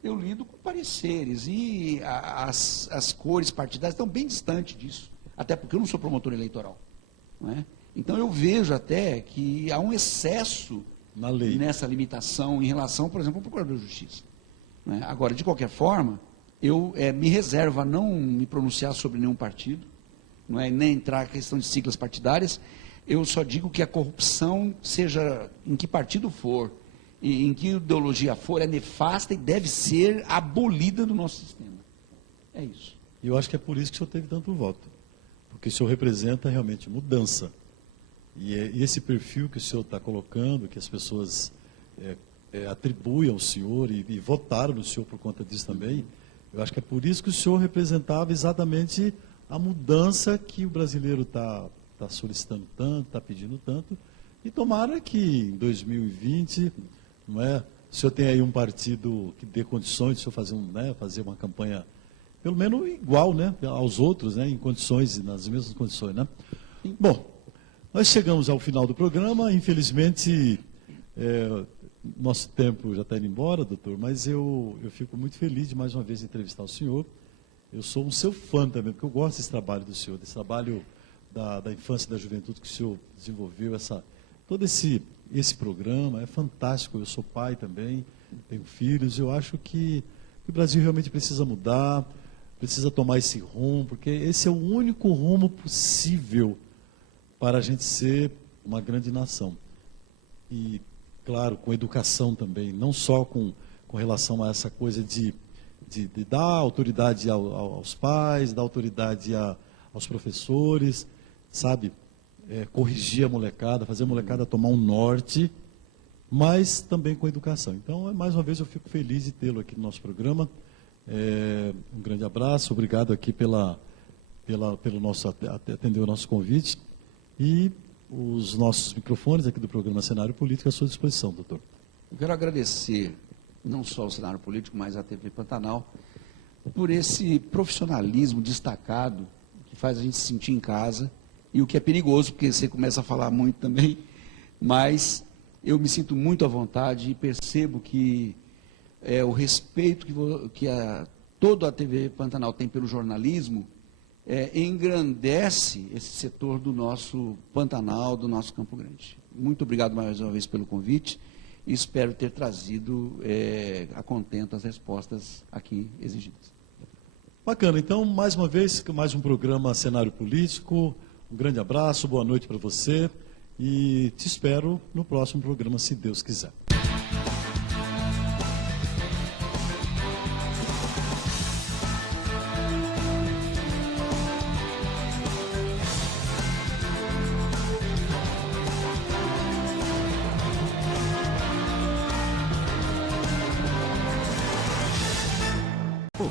Eu lido com pareceres e as cores partidárias estão bem distantes disso, até porque eu não sou promotor eleitoral. Não é? Então eu vejo até que há um excesso... Na lei. Nessa limitação em relação, por exemplo, ao Procurador de Justiça. Né? Agora, de qualquer forma, eu me reservo a não me pronunciar sobre nenhum partido, não é? Nem entrar na questão de siglas partidárias. Eu só digo que a corrupção, seja em que partido for, e em que ideologia for, é nefasta e deve ser abolida do nosso sistema. É isso. E eu acho que é por isso que o senhor teve tanto voto. Porque o senhor representa realmente mudança. E esse perfil que o senhor está colocando, que as pessoas atribuem ao senhor e votaram no senhor por conta disso também, eu acho que é por isso que o senhor representava exatamente a mudança que o brasileiro está solicitando tanto, está pedindo tanto, e tomara que em 2020, não é, o senhor tem aí um partido que dê condições de o senhor fazer uma campanha, pelo menos igual, né, aos outros, né, em condições, nas mesmas condições, né? Bom, nós chegamos ao final do programa, infelizmente, nosso tempo já está indo embora, doutor, mas eu fico muito feliz de mais uma vez entrevistar o senhor. Eu sou um seu fã também, porque eu gosto desse trabalho do senhor, desse trabalho da infância e da juventude que o senhor desenvolveu, todo esse programa, é fantástico. Eu sou pai também, tenho filhos, eu acho que o Brasil realmente precisa mudar, precisa tomar esse rumo, porque esse é o único rumo possível para a gente ser uma grande nação. E, claro, com educação também, não só com relação a essa coisa de dar autoridade aos pais, dar autoridade aos professores, sabe? Corrigir a molecada, fazer a molecada tomar um norte, mas também com educação. Então, mais uma vez, eu fico feliz de tê-lo aqui no nosso programa. Um grande abraço, obrigado aqui pelo nosso atender o nosso convite. E os nossos microfones aqui do programa Cenário Político à sua disposição, doutor. Eu quero agradecer não só ao Cenário Político, mas à TV Pantanal, por esse profissionalismo destacado que faz a gente se sentir em casa, e o que é perigoso, porque você começa a falar muito também, mas eu me sinto muito à vontade e percebo que o respeito que toda a TV Pantanal tem pelo jornalismo engrandece esse setor do nosso Pantanal, do nosso Campo Grande. Muito obrigado mais uma vez pelo convite e espero ter trazido a contento as respostas aqui exigidas. Bacana, então, mais uma vez, mais um programa Cenário Político. Um grande abraço, boa noite para você e te espero no próximo programa, se Deus quiser.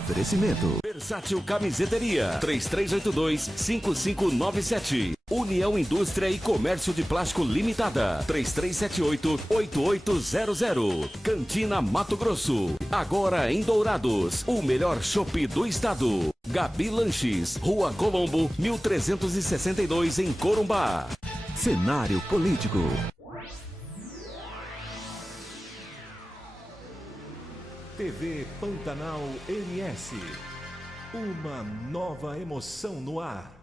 Oferecimento. Versátil Camiseteria, 3382-5597. União Indústria e Comércio de Plástico Limitada, 3378-8800. Cantina Mato Grosso, agora em Dourados, o melhor chopp do estado. Gabi Lanches, Rua Colombo, 1362 em Corumbá. Cenário político. TV Pantanal MS. Uma nova emoção no ar.